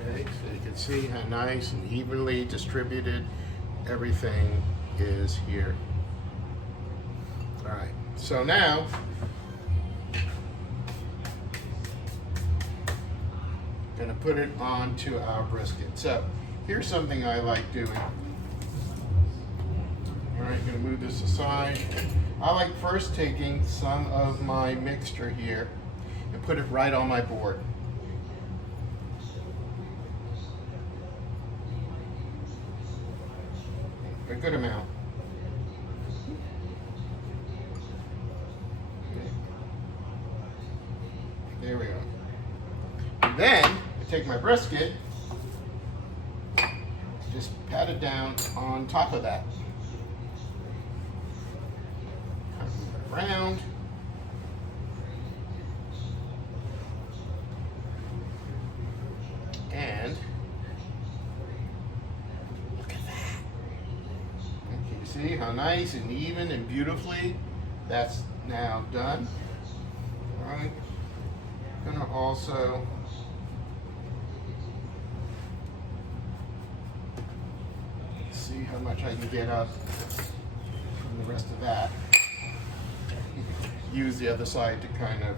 Okay, so you can see how nice and evenly distributed everything is here. All right, so now I'm gonna put it onto our brisket. So here's something I like doing. All right, gonna move this aside. I like first taking some of my mixture here and put it right on my board. A good amount. There we go. And then I take my brisket, just pat it down on top of that. Kind of move it around. And see how nice and even and beautifully that's now done. All right. I'm gonna also see how much I can get up from the rest of that. Use the other side to kind of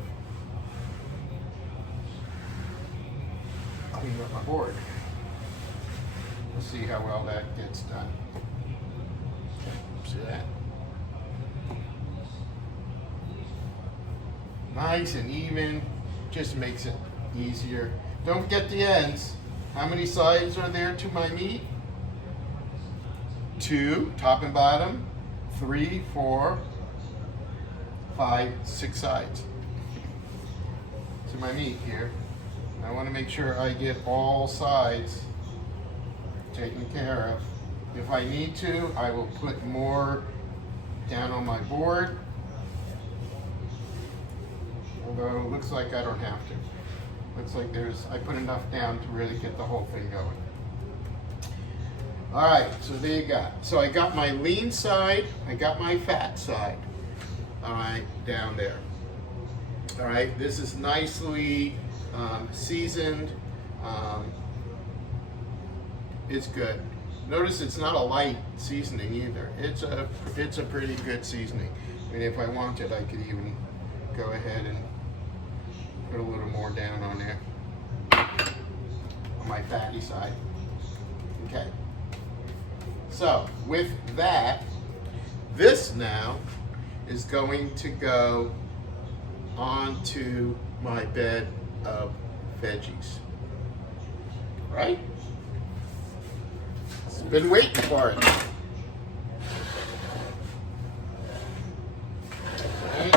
clean up my board. We'll see how well that gets done. See that? nice and even, just makes it easier. Don't forget the ends. How many sides are there to my meat? 2, top and bottom, 3, 4, 5, 6 sides to my meat here. I want to make sure I get all sides taken care of. If I need to, I will put more down on my board. Although it looks like I don't have to. Looks like I put enough down to really get the whole thing going. All right, so there you go. So I got my lean side, I got my fat side, all right, down there. All right, this is nicely seasoned. It's good. Notice it's not a light seasoning either. It's a pretty good seasoning. I mean, if I wanted, I could even go ahead and put a little more down on there on my fatty side. Okay. So with that, this now is going to go onto my bed of veggies. Right? I've been waiting for it. Okay.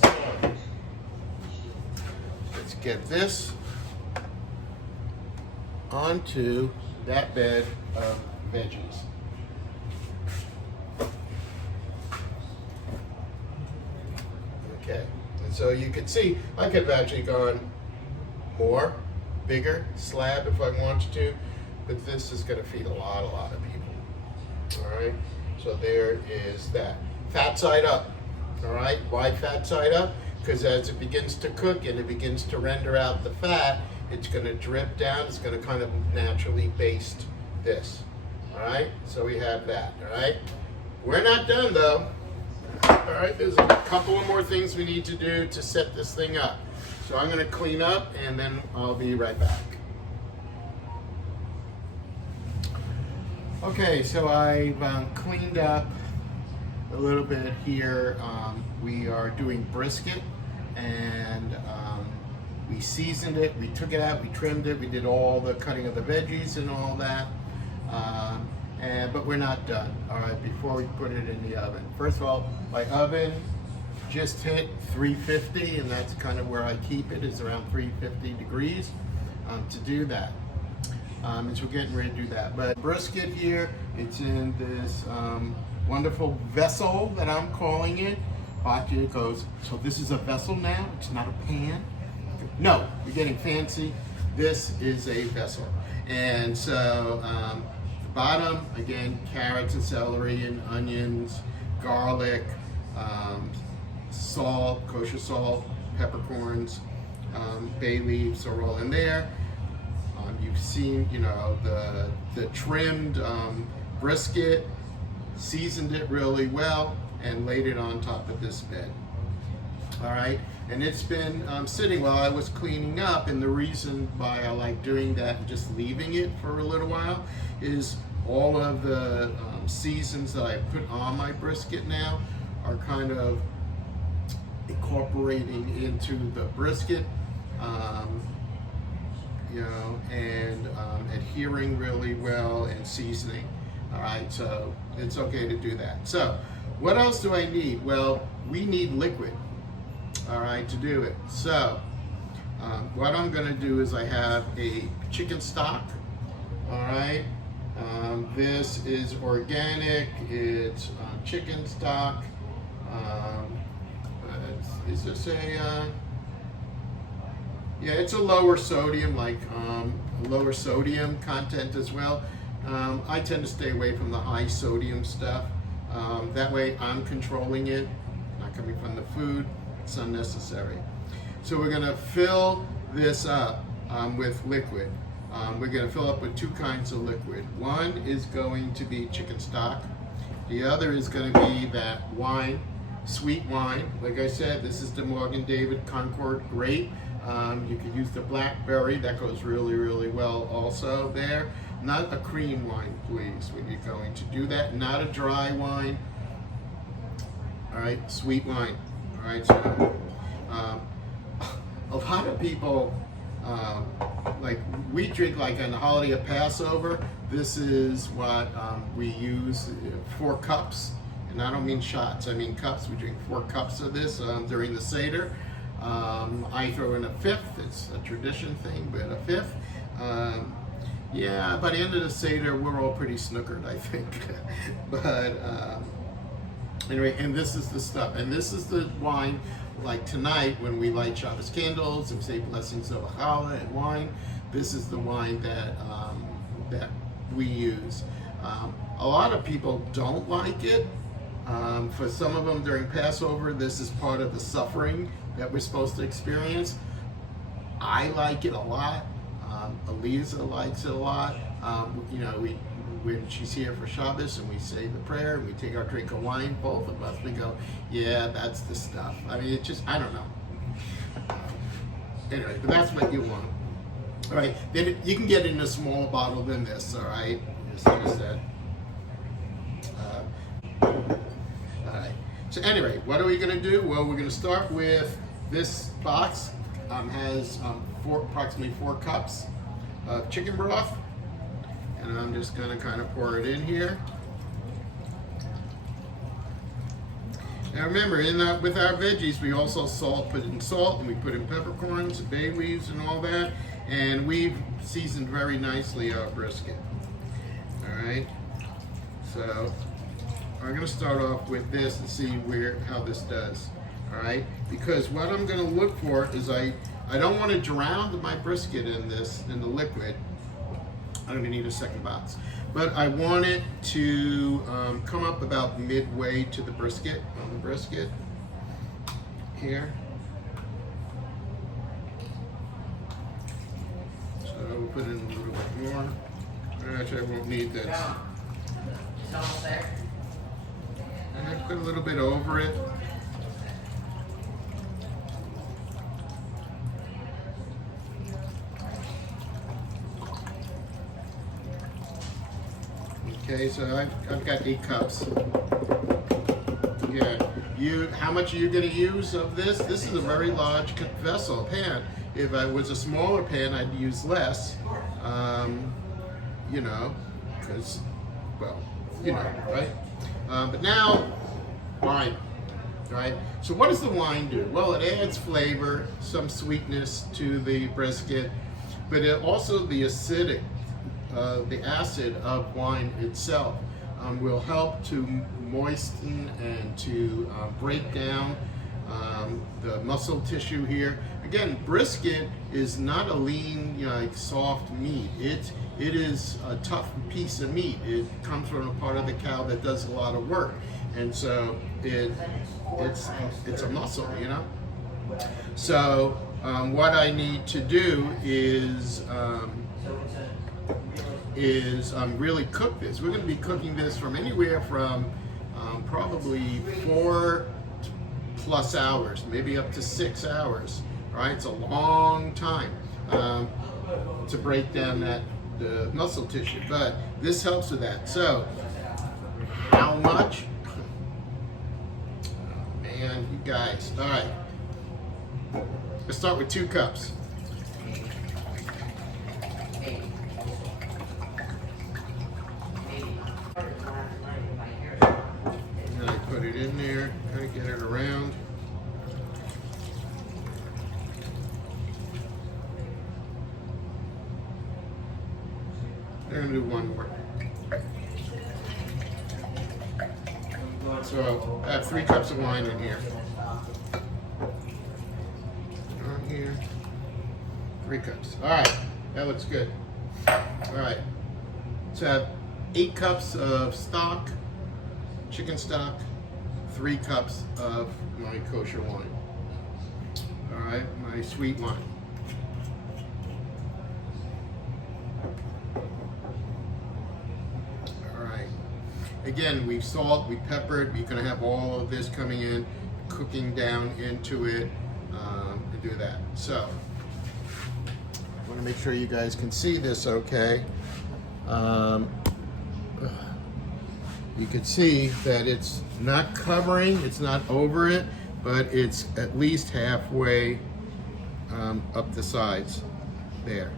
So, let's get this onto that bed of veggies. Okay, and so you can see I could have actually gone more, bigger slab if I wanted to, but this is going to feed a lot of people. All right, so there is that. Fat side up. All right, why fat side up? Because as it begins to cook and it begins to render out the fat, it's going to drip down. It's going to kind of naturally baste this. All right, so we have that. All right, we're not done though. All right, there's a couple of more things we need to do to set this thing up. So I'm going to clean up and then I'll be right back. Okay, so I've cleaned up a little bit here. We are doing brisket, and we seasoned it, we took it out, we trimmed it, we did all the cutting of the veggies and all that. But we're not done, all right, before we put it in the oven. First of all, my oven just hit 350, and that's kind of where I keep it, is around 350 degrees to do that. And so we're getting ready to do that. But brisket here, it's in this wonderful vessel that I'm calling it. Watch it, goes, so this is a vessel now, it's not a pan. No, you're getting fancy. This is a vessel. And so the bottom, again, carrots and celery and onions, garlic, salt, kosher salt, peppercorns, bay leaves are all in there. You've seen, you know, the trimmed brisket, seasoned it really well, and laid it on top of this bed. All right, and it's been sitting while I was cleaning up, and the reason why I like doing that and just leaving it for a little while is all of the seasons that I put on my brisket now are kind of incorporating into the brisket, you know, and adhering really well and seasoning. All right, so it's okay to do that. So what else do I need? Well, we need liquid, all right, to do it. So what I'm going to do is I have a chicken stock, all right. This is organic. It's chicken stock. Is this a yeah, it's a lower sodium, like lower sodium content as well. I tend to stay away from the high sodium stuff. That way I'm controlling it, not coming from the food. It's unnecessary. So we're gonna fill this up with liquid. We're gonna fill up with 2 kinds of liquid. One is going to be chicken stock. The other is gonna be that wine, sweet wine. Like I said, this is the Morgan David Concord grape. You could use the blackberry, that goes really, really well also there. Not a cream wine, please, when you're going to do that. Not a dry wine. All right, sweet wine. All right, so Um, a lot of people, like we drink like on the holiday of Passover. This is what we use, 4 cups. And I don't mean shots, I mean cups. We drink 4 cups of this during the Seder. I throw in a 5th, it's a tradition thing, but a 5th. Yeah, by the end of the Seder, we're all pretty snookered, I think. But anyway, and this is the stuff. And this is the wine, like tonight when we light Shabbos candles and say blessings of challah and wine. This is the wine that that we use. A lot of people don't like it. For some of them during Passover, this is part of the suffering that we're supposed to experience. I like it a lot. Eliza likes it a lot. You know, when she's here for Shabbos and we say the prayer and we take our drink of wine, both of us, we go, yeah, that's the stuff. I mean, it just, I don't know. Anyway, but that's what you want. All right, then you can get in a smaller bottle than this, all right? Just like I said. All right, so anyway, what are we gonna do? Well, we're gonna start with this box. Has approximately 4 cups of chicken broth, and I'm just going to kind of pour it in here. Now remember, with our veggies, we also put in salt, and we put in peppercorns, bay leaves, and all that, and we've seasoned very nicely our brisket. All right, so I'm going to start off with this and see how this does. All right, because what I'm going to look for is I don't want to drown my brisket in the liquid. I don't even need a second box, but I want it to come up about midway to the brisket, on the brisket here. So we'll put in a little bit more. Actually, I won't need this. And I put a little bit over it. Okay, so I've got 8 cups. Yeah, how much are you going to use of this? This is a very large vessel, pan. If I was a smaller pan, I'd use less. You know, because, well, you know, right? But now, wine, right? So what does the wine do? Well, it adds flavor, some sweetness to the brisket, but it also the acid of wine itself will help to moisten and to break down the muscle tissue here. Again, brisket is not a lean, like soft meat. It is a tough piece of meat. It comes from a part of the cow that does a lot of work, and so it's a muscle, you know. So what I need to do is really cook this. We're going to be cooking this from anywhere from probably 4+ hours, maybe up to 6 hours. All right, it's a long time to break down the muscle tissue, but this helps with that. So, how much? Oh, man, you guys. All right, let's start with 2 cups. Put it in there, kind of get it around. I'm going to do 1 more. So I have 3 cups of wine in here. On here, 3 cups. All right, that looks good. All right, so I have 8 cups of stock, chicken stock, 3 cups of my kosher wine. All right, my sweet wine. All right. Again, we salt, we peppered. We're going to have all of this coming in, cooking down into it, and do that. So, I want to make sure you guys can see this okay. You can see that it's not covering, it's not over it, but it's at least halfway up the sides there.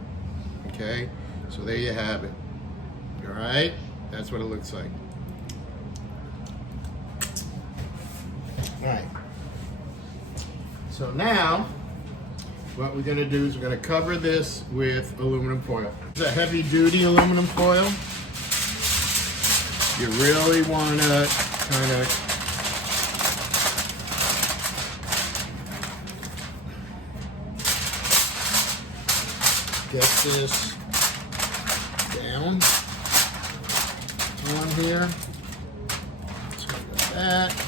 Okay, so there you have it. All right, that's what it looks like. All right, so now what we're going to do is we're going to cover this with aluminum foil. It's a heavy duty aluminum foil. You really want to kind of get this down on here. So like that.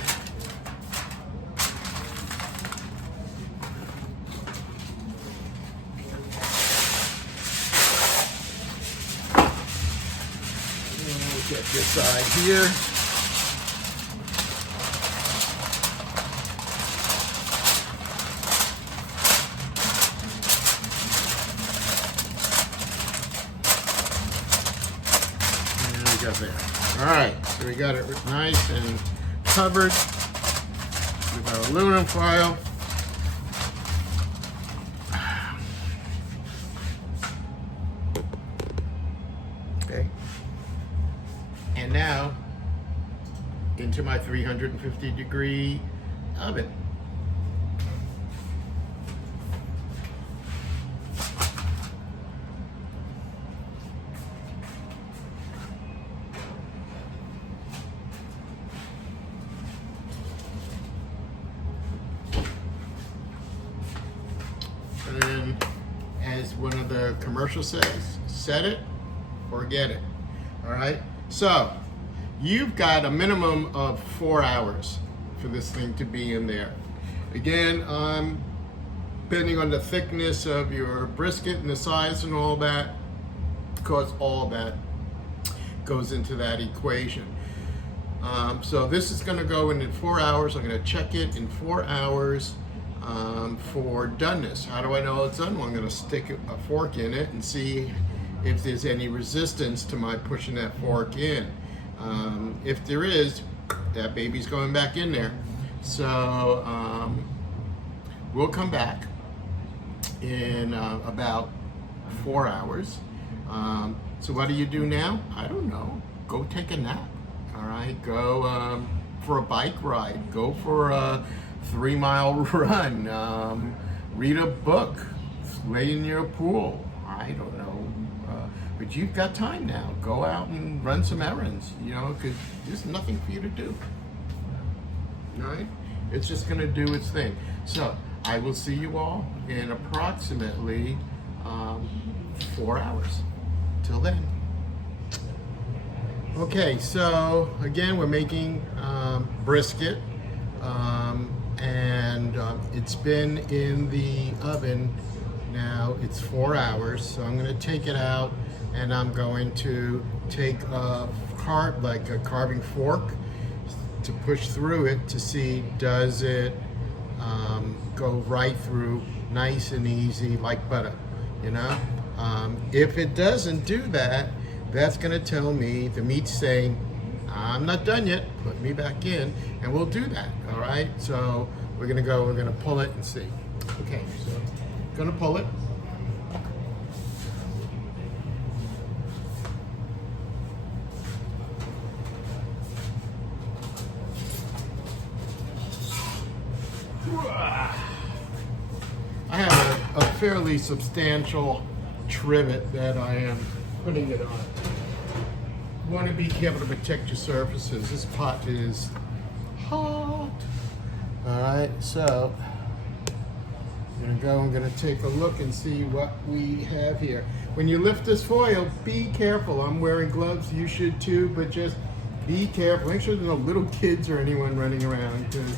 Get this side here. And we got there. All right, so we got it nice and covered with our aluminum foil. Okay. And now into my 350-degree oven. And then, as one of the commercials says, set it or get it. All right. So you've got a minimum of 4 hours for this thing to be in there. Again, depending on the thickness of your brisket and the size and all that, because all that goes into that equation. So this is going to go in 4 hours. I'm going to check it in 4 hours for doneness. How do I know it's done? Well, I'm going to stick a fork in it and see if there's any resistance to my pushing that fork in. If there is, that baby's going back in there. So we'll come back in about 4 hours. So what do you do now? I don't know. Go take a nap. All right. Go for a bike ride. Go for a 3-mile run. Read a book. Lay in your pool. I don't know. But you've got time now. Go out and run some errands, you know, because there's nothing for you to do. All right? It's just going to do its thing. So I will see you all in approximately 4 hours. Till then. Okay, so again, we're making brisket. And it's been in the oven now. It's 4 hours. So I'm going to take it out. And I'm going to take a carving fork to push through it to see, does it go right through nice and easy like butter, you know? If it doesn't do that, that's going to tell me the meat's saying, I'm not done yet, put me back in, and we'll do that, all right? So we're going to pull it and see. Okay, so I'm going to pull it. I have a fairly substantial trivet that I am putting it on. You want to be careful to protect your surfaces. This pot is hot. All right, so I'm going to take a look and see what we have here. When you lift this foil, be careful. I'm wearing gloves, you should too, but just be careful. Make sure there's no little kids or anyone running around, because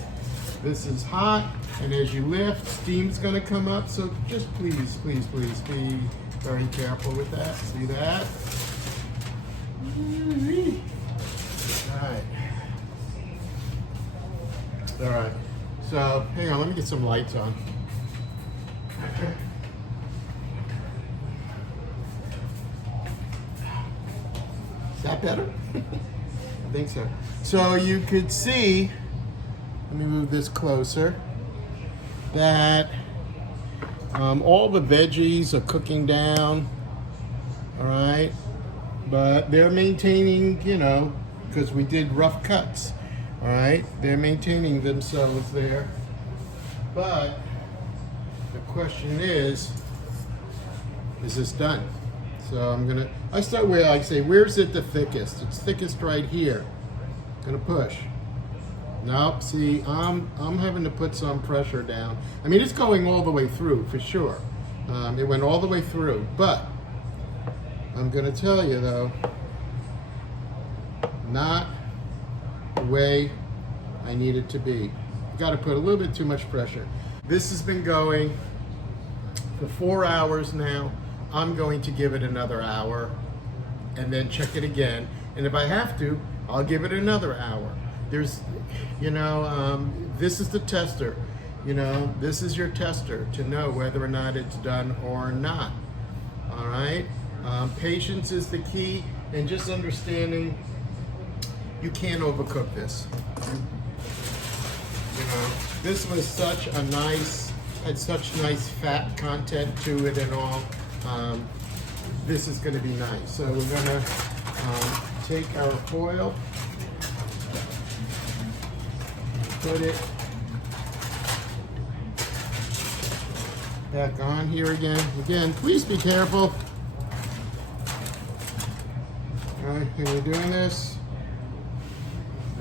this is hot, and as you lift, steam's going to come up, so just please, please, please be very careful with that. See that? All right. So, hang on, let me get some lights on. Is that better? I think so. So you could see, let me move this closer. that. All the veggies are cooking down, all right? But they're maintaining, you know, because we did rough cuts, all right? They're maintaining themselves there. But the question is this done? So I start where I say, where's it the thickest? It's thickest right here. Gonna push. Nope, see, I'm having to put some pressure down. I mean, it's going all the way through, for sure. It went all the way through, but I'm gonna tell you though, not the way I need it to be. Gotta put a little bit too much pressure. This has been going for 4 hours now. I'm going to give it another hour and then check it again. And if I have to, I'll give it another hour. There's, you know, this is the tester. You know, this is your tester to know whether or not it's done or not. All right? Patience is the key, and just understanding you can't overcook this. You know, this was such a nice, had such nice fat content to it and all. This is going to be nice. So we're going to take our foil, put it back on here again. Again, please be careful. All right, when you're doing this,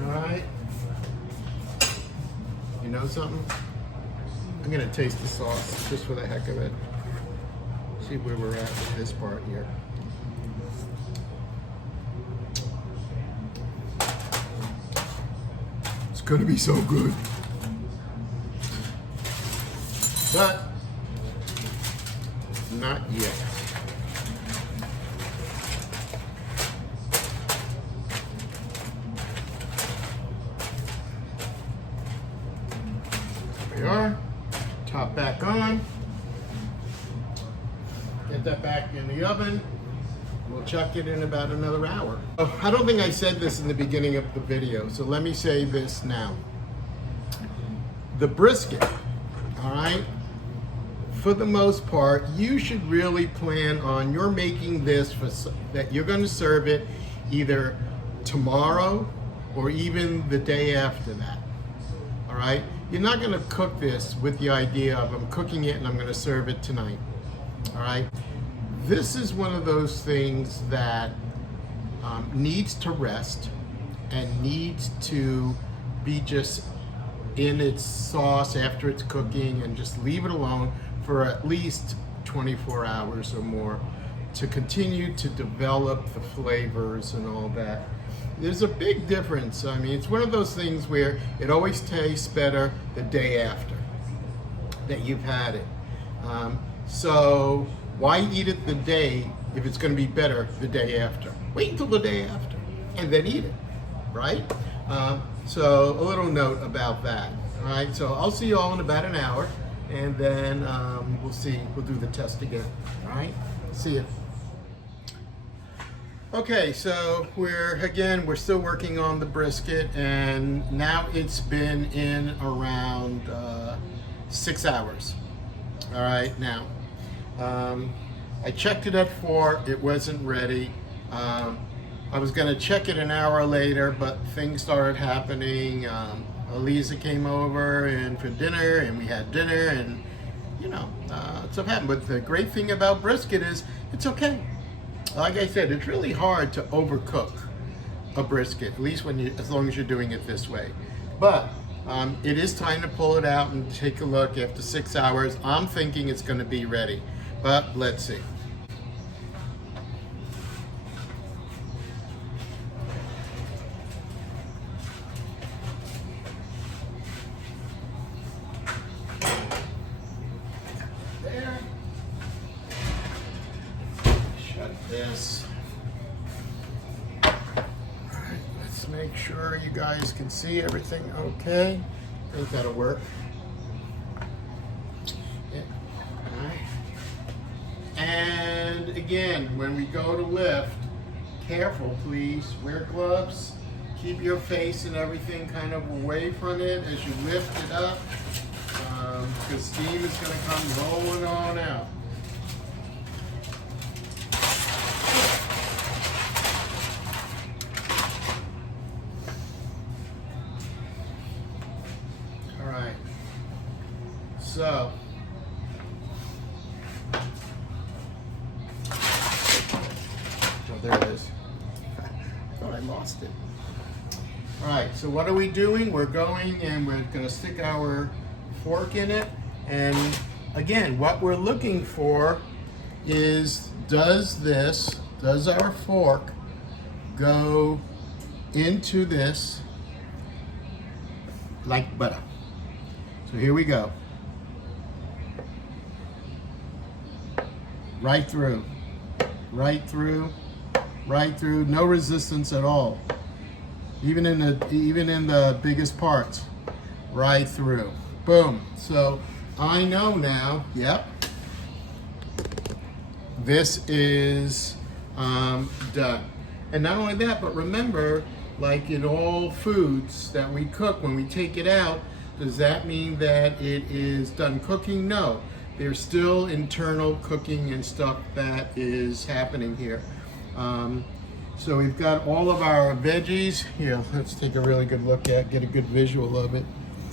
all right. You know something? I'm gonna taste the sauce just for the heck of it. See where we're at with this part here. It's gonna be so good. But not yet. There we are. Top back on. Get that back in the oven. We'll chuck it in about another hour. I don't think I said this in the beginning of the video, so let me say this now. The brisket, all right? For the most part, you should really plan on you're making this for that you're going to serve it either tomorrow or even the day after that. All right? You're not going to cook this with the idea of I'm cooking it and I'm going to serve it tonight. All right? This is one of those things that needs to rest and needs to be just in its sauce after it's cooking, and just leave it alone for at least 24 hours or more to continue to develop the flavors and all that. There's a big difference. I mean, it's one of those things where it always tastes better the day after that you've had it. So why eat it the day if it's going to be better the day after? Wait until the day after and then eat it, right? So a little note about that. All right, so I'll see you all in about an hour, and then we'll do the test again. All right, see you. Okay, so we're still working on the brisket, and now it's been in around 6 hours. All right, now I checked it at 4. It wasn't ready. I was going to check it an hour later, but things started happening. Eliza came over and for dinner, and we had dinner, and you know, stuff happened. But the great thing about brisket is it's okay. Like I said, it's really hard to overcook a brisket, at least as long as you're doing it this way. But it is time to pull it out and take a look. After 6 hours, I'm thinking it's going to be ready, but let's see. This. All right, let's make sure you guys can see everything okay. I think that'll work. Yeah. All right. And again, when we go to lift, careful please, wear gloves, keep your face and everything kind of away from it as you lift it up. because steam is going to come rolling on out. All right. So, oh, there it is. I thought I lost it. All right, so what are we doing? We're going and we're going to stick our fork in it. And again, what we're looking for is, does our fork go into this like butter? So here we go. Right through, right through, right through, no resistance at all. Even in the biggest parts, right through. Boom. So I know now, yep, this is done. And not only that, but remember, like in all foods that we cook, when we take it out, does that mean that it is done cooking? No. There's still internal cooking and stuff that is happening here. So we've got all of our veggies. Here, let's take a really good look at, get a good visual of it.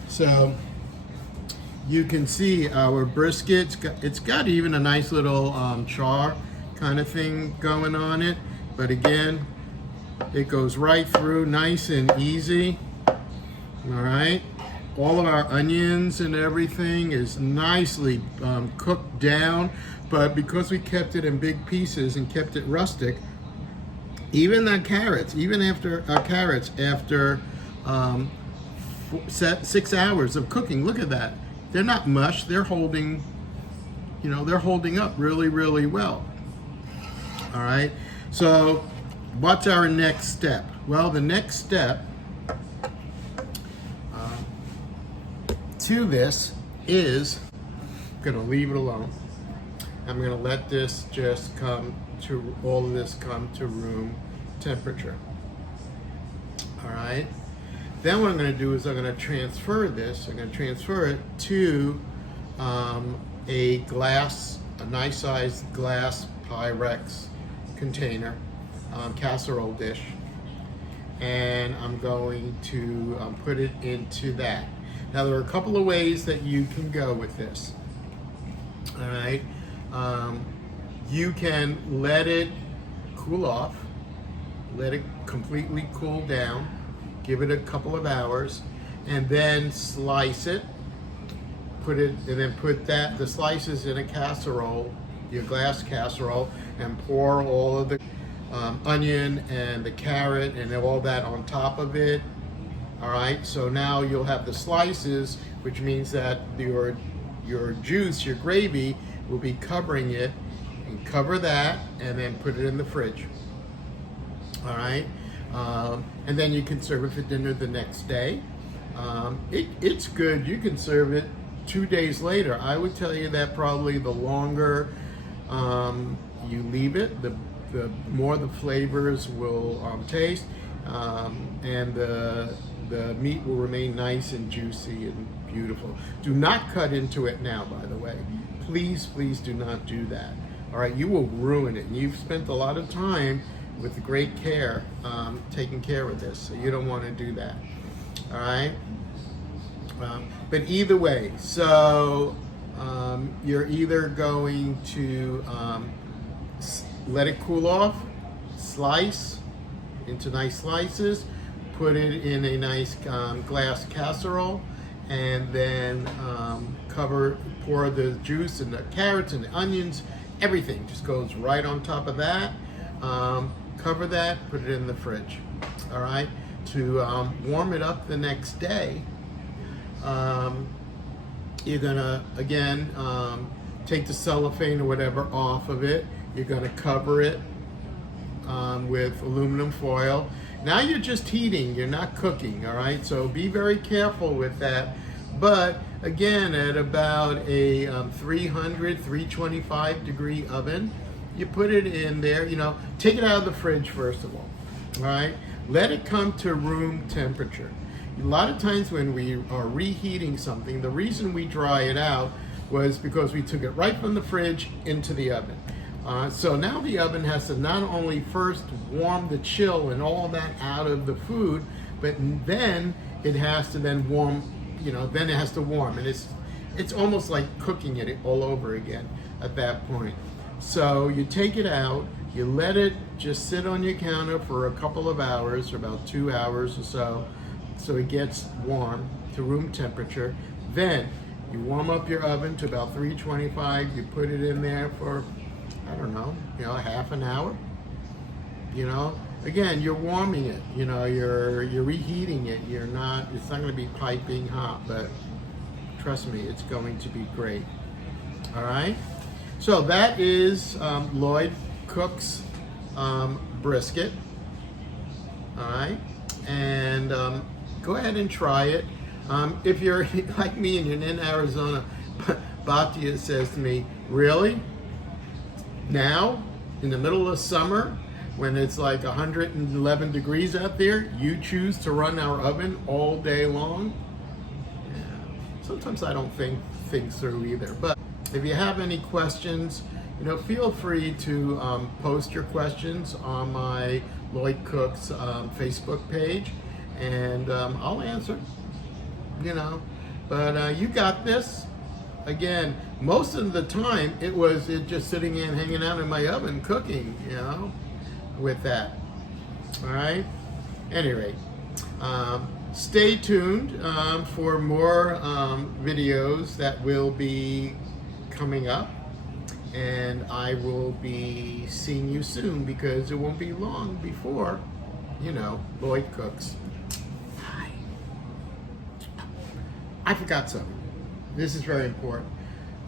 So you can see our brisket. It's got even a nice little char kind of thing going on it. But again, it goes right through, nice and easy. All right. All of our onions and everything is nicely cooked down. But because we kept it in big pieces and kept it rustic, even the carrots, after 6 hours of cooking, look at that. They're not mush. They're holding, they're holding up really, really well. All right. So what's our next step? Well, the next step to this is, I'm going to leave it alone. I'm going to let this just all of this come to room temperature. All right. Then what I'm going to do is I'm going to transfer this. I'm going to transfer it to a nice sized glass Pyrex container, casserole dish, and I'm going to put it into that. Now there are a couple of ways that you can go with this. All right. You can let it cool off, let it completely cool down, give it a couple of hours, and then slice it, put the slices in a casserole, your glass casserole, and pour all of the onion and the carrot and all that on top of it. All right, so now you'll have the slices, which means that your juice, your gravy, will be covering it, and cover that, and then put it in the fridge. All right, and then you can serve it for dinner the next day. It's good. You can serve it 2 days later. I would tell you that probably the longer you leave it, the more the flavors will taste, and the meat will remain nice and juicy and beautiful. Do not cut into it now, by the way. Please, please do not do that. All right, you will ruin it. And you've spent a lot of time with great care taking care of this, so you don't want to do that. All right. But either way, so you're either going to let it cool off, slice into nice slices, put it in a nice glass casserole, and then pour the juice and the carrots and the onions, everything just goes right on top of that. Cover that, put it in the fridge. All right, to warm it up the next day. You're gonna again take the cellophane or whatever off of it. You're gonna cover it with aluminum foil. Now you're just heating, you're not cooking, all right? So be very careful with that. But again, at about a 300, 325 degree oven, you put it in there, take it out of the fridge first of all right? Let it come to room temperature. A lot of times when we are reheating something, the reason we dry it out was because we took it right from the fridge into the oven. So now the oven has to not only first warm the chill and all that out of the food, but then it has to then warm, then it has to warm. And it's almost like cooking it all over again at that point. So you take it out, you let it just sit on your counter for a couple of hours, or about 2 hours or so it gets warm to room temperature. Then you warm up your oven to about 325. You put it in there for, I don't know, half an hour. Again, you're warming it. You're reheating it. It's not going to be piping hot, but trust me, it's going to be great. All right. So that is Lloyd Cook's brisket. All right, and go ahead and try it. If you're like me and you're in Arizona, Batia says to me, "Really? Now, in the middle of summer, when it's like 111 degrees out there, you choose to run our oven all day long?" Yeah. Sometimes I don't think things through either. But if you have any questions, feel free to post your questions on my Lloyd Cooks Facebook page, and I'll answer. But you got this. Again, most of the time it just sitting in, hanging out in my oven, cooking, with that. All right. Anyway, stay tuned for more videos that will be coming up, and I will be seeing you soon, because it won't be long before, Lloyd Cooks. I forgot something. This is very important.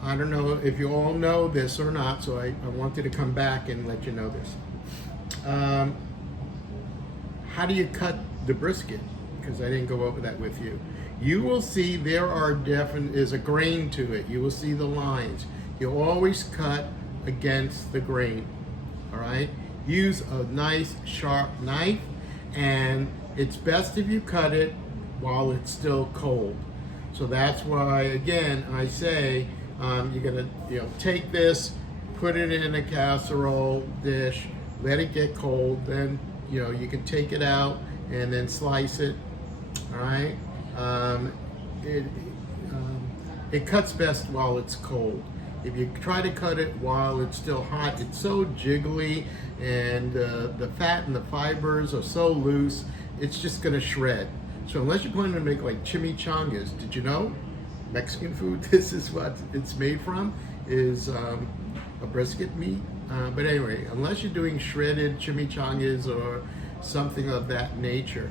I don't know if you all know this or not, so I wanted to come back and let you know this. How do you cut the brisket? Because I didn't go over that with you. You will see there's a grain to it. You will see the lines. You always cut against the grain. All right? Use a nice sharp knife, and it's best if you cut it while it's still cold. So that's why, again, I say you're gonna take this, put it in a casserole dish, let it get cold, then you can take it out and then slice it. All right. It cuts best while it's cold. If you try to cut it while it's still hot, it's so jiggly, and the fat and the fibers are so loose, it's just gonna shred. So unless you're planning to make like chimichangas, did you know? Mexican food, this is what it's made from, is a brisket meat. But anyway, unless you're doing shredded chimichangas or something of that nature,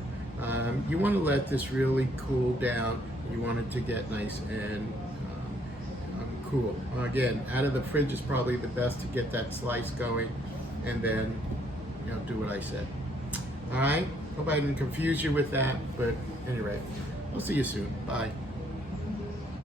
you want to let this really cool down. You want it to get nice and cool. Again, out of the fridge is probably the best to get that slice going, and then do what I said. All right. Hope I didn't confuse you with that, but anyway, we'll see you soon. Bye.